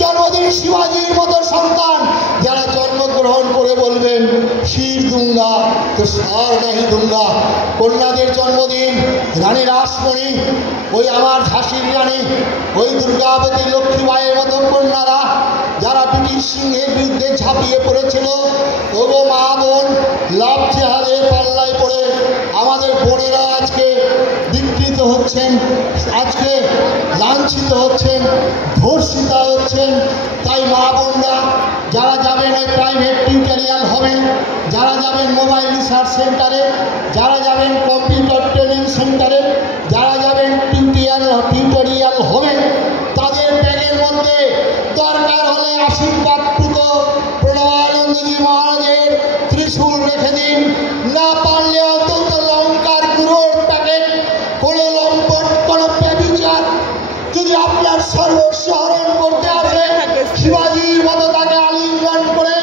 জন্মদিন শিবাজির মতো সন্তান যারা জন্মগ্রহণ করে বলবেন শির দুঙ্গা তো সার নাহি দুঙ্গা। কন্যাদের জন্মদিন, রানী রাসমণি, ওই আমার ঝাঁসির রানী, ওই দুর্গাবতী লক্ষ্মীবাইয়ের মতো কন্যারা যারা ব্রিটিশ সিংহের বিরুদ্ধে ঝাঁপিয়ে পড়েছিল, ওগো মা বোন, লাভ জেহাদের পাল্লায় পড়ে আমাদের বোনেরা আজকে বিকৃত হচ্ছেন, আজকে লাঞ্ছিত হচ্ছেন, ধর্ষিতা হচ্ছেন। তাই মা বোনরা যারা যাবেন ওই প্রাইভেট টিউটোরিয়াল হবে, যারা যাবেন মোবাইল রিসার্চ সেন্টারে, যারা যাবেন কম্পিউটার ট্রেনিং সেন্টারে, যারা যাবেন টিউটোরিয়াল হবে, তাদের ব্যাগের মধ্যে দরকার হলে আশীর্বাদপুত প্রণবানন্দজি মহারাজের ত্রিশূল রেখে দিন। না পারলে অন্তত লঙ্কার গুঁড়োর প্যাকেট, কোনো লম্পট, কোনো ব্যভিচার যদি আপনার সর্বস্ব হরণ করতে আসে, শিবাজির মতো তাকে আলিঙ্গন করে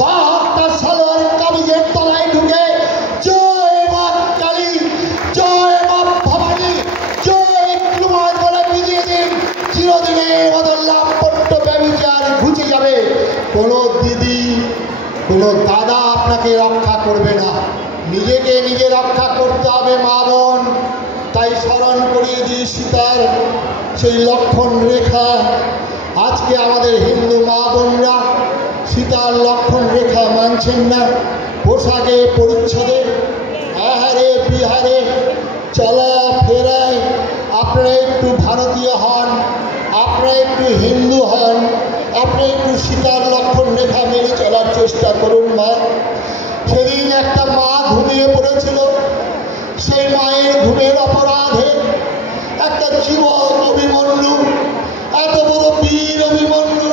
বা হাতটা সালোয়ার কামিজের তলায় ঢুকে জয় মা কালী, জয় মা ভবানী, জয় কুমার বলে বিধিয়ে দিন। চিরদিনের মতো লাম্পট্য ব্যভিচার ঘুচে যাবে। কোনো দিদি, কোনো দাদা আপনাকে রক্ষা করবে না, নিজেকে নিজে রক্ষা করতে হবে মা বোন। তাই স্মরণ করিয়ে দিই সীতার সেই লক্ষণ রেখা। আজকে আমাদের হিন্দু মা বোনরা সীতার লক্ষণ রেখা মানছেন না। পোশাকে পরিচ্ছদে, আহারে বিহারে, চলা ফেরায় আপনারা একটু ভারতীয় হন, আপনারা একটু হিন্দু হন, আপনি একটু সীতার লক্ষণ রেখা মেনে চলার চেষ্টা করুন মা। সেদিন একটা মা ঘুমিয়ে পড়েছিল, সেই মায়ের ঘুমের অপরাধে একটা যুবক অভিমন্যু, এত বড় বীর অভিমন্যু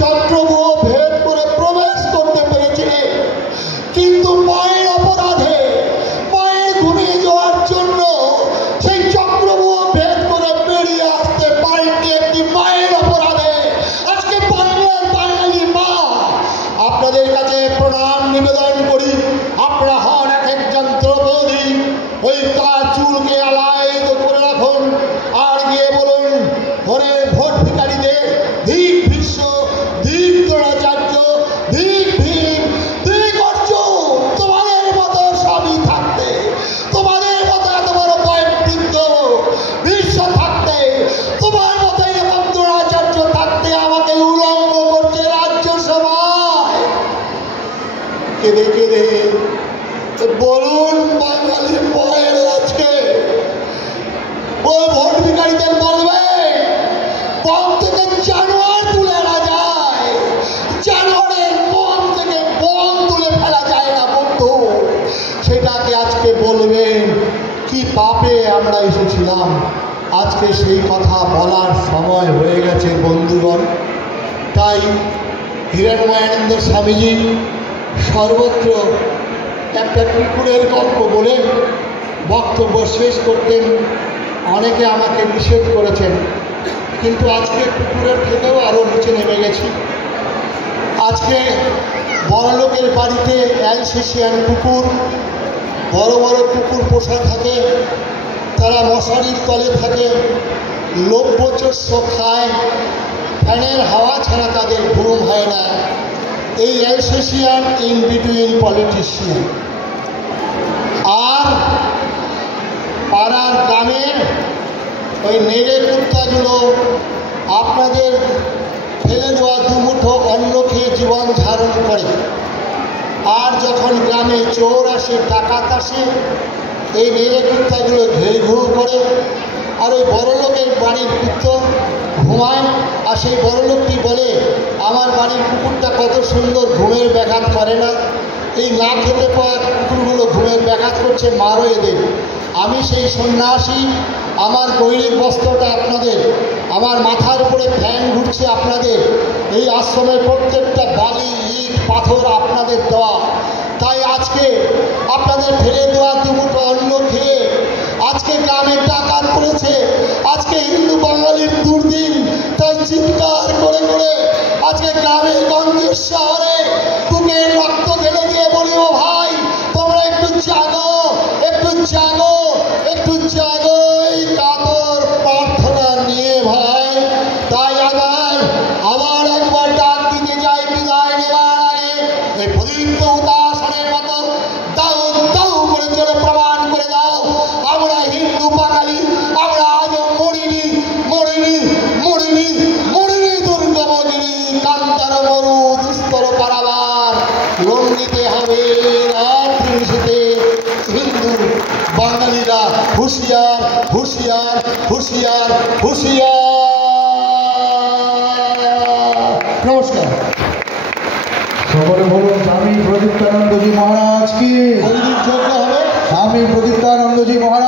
চক্রব্যূহ ভেদ করে প্রবেশ করতে পেরেছিলেন, কিন্তু মায়ের অপরাধে, মায়ের ঘুমিয়ে যাওয়ার জন্য সেই চক্রব্যূহ ভেদ করে বেরিয়ে আসতে পারেননি। একটি মায়ের অপরাধে আজকে বাংলার বাঙালি মা আপনাদের কাছে প্রণাম নিবেদন করি। আপনারা হন এক একজন দ্রৌপদী, ওই তার চুলকে আলাইদ করে রাখুন, আর গিয়ে বলুন ওরে ভোট ভিখারীদের ধিক ভীষ্ম, ধিক দ্রোণাচার্য, ধিক ভীম, ধিক অর্জুন। তোমাদের মতো স্বামী থাকতে, তোমাদের মতো এত বড় বয়োবৃদ্ধ ভীষ্ম থাকতে, তোমার মতো এরকম দ্রোণাচার্য থাকতে আমাকে উলঙ্গ করছে রাজ্যসভায়। কেঁদে কেঁদে বলুন বাঙালি মায়ের আজকে ওই ভোট ভিখারীদের বলবে বন থেকে জানোয়ার তুলে আনা যায়, জানোয়ারের বন থেকে বন তুলে ফেলা যায় না বন্ধু। সেটাকে আজকে বলবেন কি পাপে আমরা এসেছিলাম। আজকে সেই কথা বলার সময় হয়ে গেছে বন্ধুগণ। তাই হিরণ্ময়ানন্দ স্বামীজি সর্বত্র একটা কুকুরের গল্প বলে বক্তব্য শেষ করতেন। অনেকে আমাকে নিষেধ করেছেন, কিন্তু আজকে কুকুরের থেকেও আরও নিচে নেমে গেছি। আজকে বড়লোকের বাড়িতে অ্যালসেশিয়ান কুকুর, বড় বড় কুকুর পোষা থাকে, তারা মশারির তলে থাকে, লোভ্যচস্য খায়, ফ্যানের হাওয়া ছাড়া তাদের ঘুম হয় না। এই অ্যালসেশিয়ান ইন বিটুইন পলিটিশিয়ান। আর পাড়ার গ্রামের ওই নেড়ে কুত্তাগুলো আপনাদের ফেলে দেওয়া দুমুঠো অন্ন খেয়ে জীবন ধারণ করে। আর যখন গ্রামে চোর আসে, ডাকাত আসে, এই নেড়ে কুত্তাগুলো ঘেউ ঘেউ করে। আর ওই বড়লোকের বাড়ির কুত্তো ঘুমায়, আর সেই বড়লোকটি বলে, আমার বাড়ির কুকুরটা কত সুন্দর, ঘুমের ব্যাঘাত করে না। এই না খেতে পাওয়া কুকুরগুলো ঘুমের ব্যাঘাত করছে, মারো এদের। আমি সেই সন্ন্যাসী, আমার গৈরিক বস্ত্রটা আপনাদের, আমার মাথার উপরে ফ্যান ঘুরছে আপনাদের, এই আশ্রমের প্রত্যেকটা বালি ইট পাথর আপনাদের দেওয়া। তাই আজকে আপনাদের ফেলে দেওয়া দুমুঠো অন্ন খেয়ে আজকে গ্রামে ডাকাত পড়েছে, আজকে হিন্দু বাঙালির দুর্দিন। তাই চিৎকার করে করে আজকে গ্রামে গঞ্জের শহরে বুকের রক্ত ঢেলে দিয়ে বলি, ও ভাই তোমরা একটু জাগো, একটু জাগো, একটু জাগো, এই কাতর প্রার্থনা নিয়ে ভাই। তাই আবার একবার ডাক দিতে যাই বিদায় নেবার আগে, এই প্রদীপ্ত উদাসনের মতো দাও দাও করে চলে প্রমাণ করে দাও, আমরা হিন্দু বাঙালি, আমরা আজও মরিনি, মরিনি, মরিনি, মরিনি। দুর্গমগিরি কান্তার মরু দুস্তর পারাবার লঙ্ঘিতে হবে রাত্রিতে হিন্দু বাঙালিরা। হুঁশিয়ার, হুঁশিয়ার, হুঁশিয়ার, হুঁশিয়ার। নমস্কার। সকলে বলুন স্বামী প্রদীপ্তানন্দজি মহারাজ কি। মন্দির যোগ্য হবে। স্বামী প্রদীপ্তানন্দজি মহারাজ।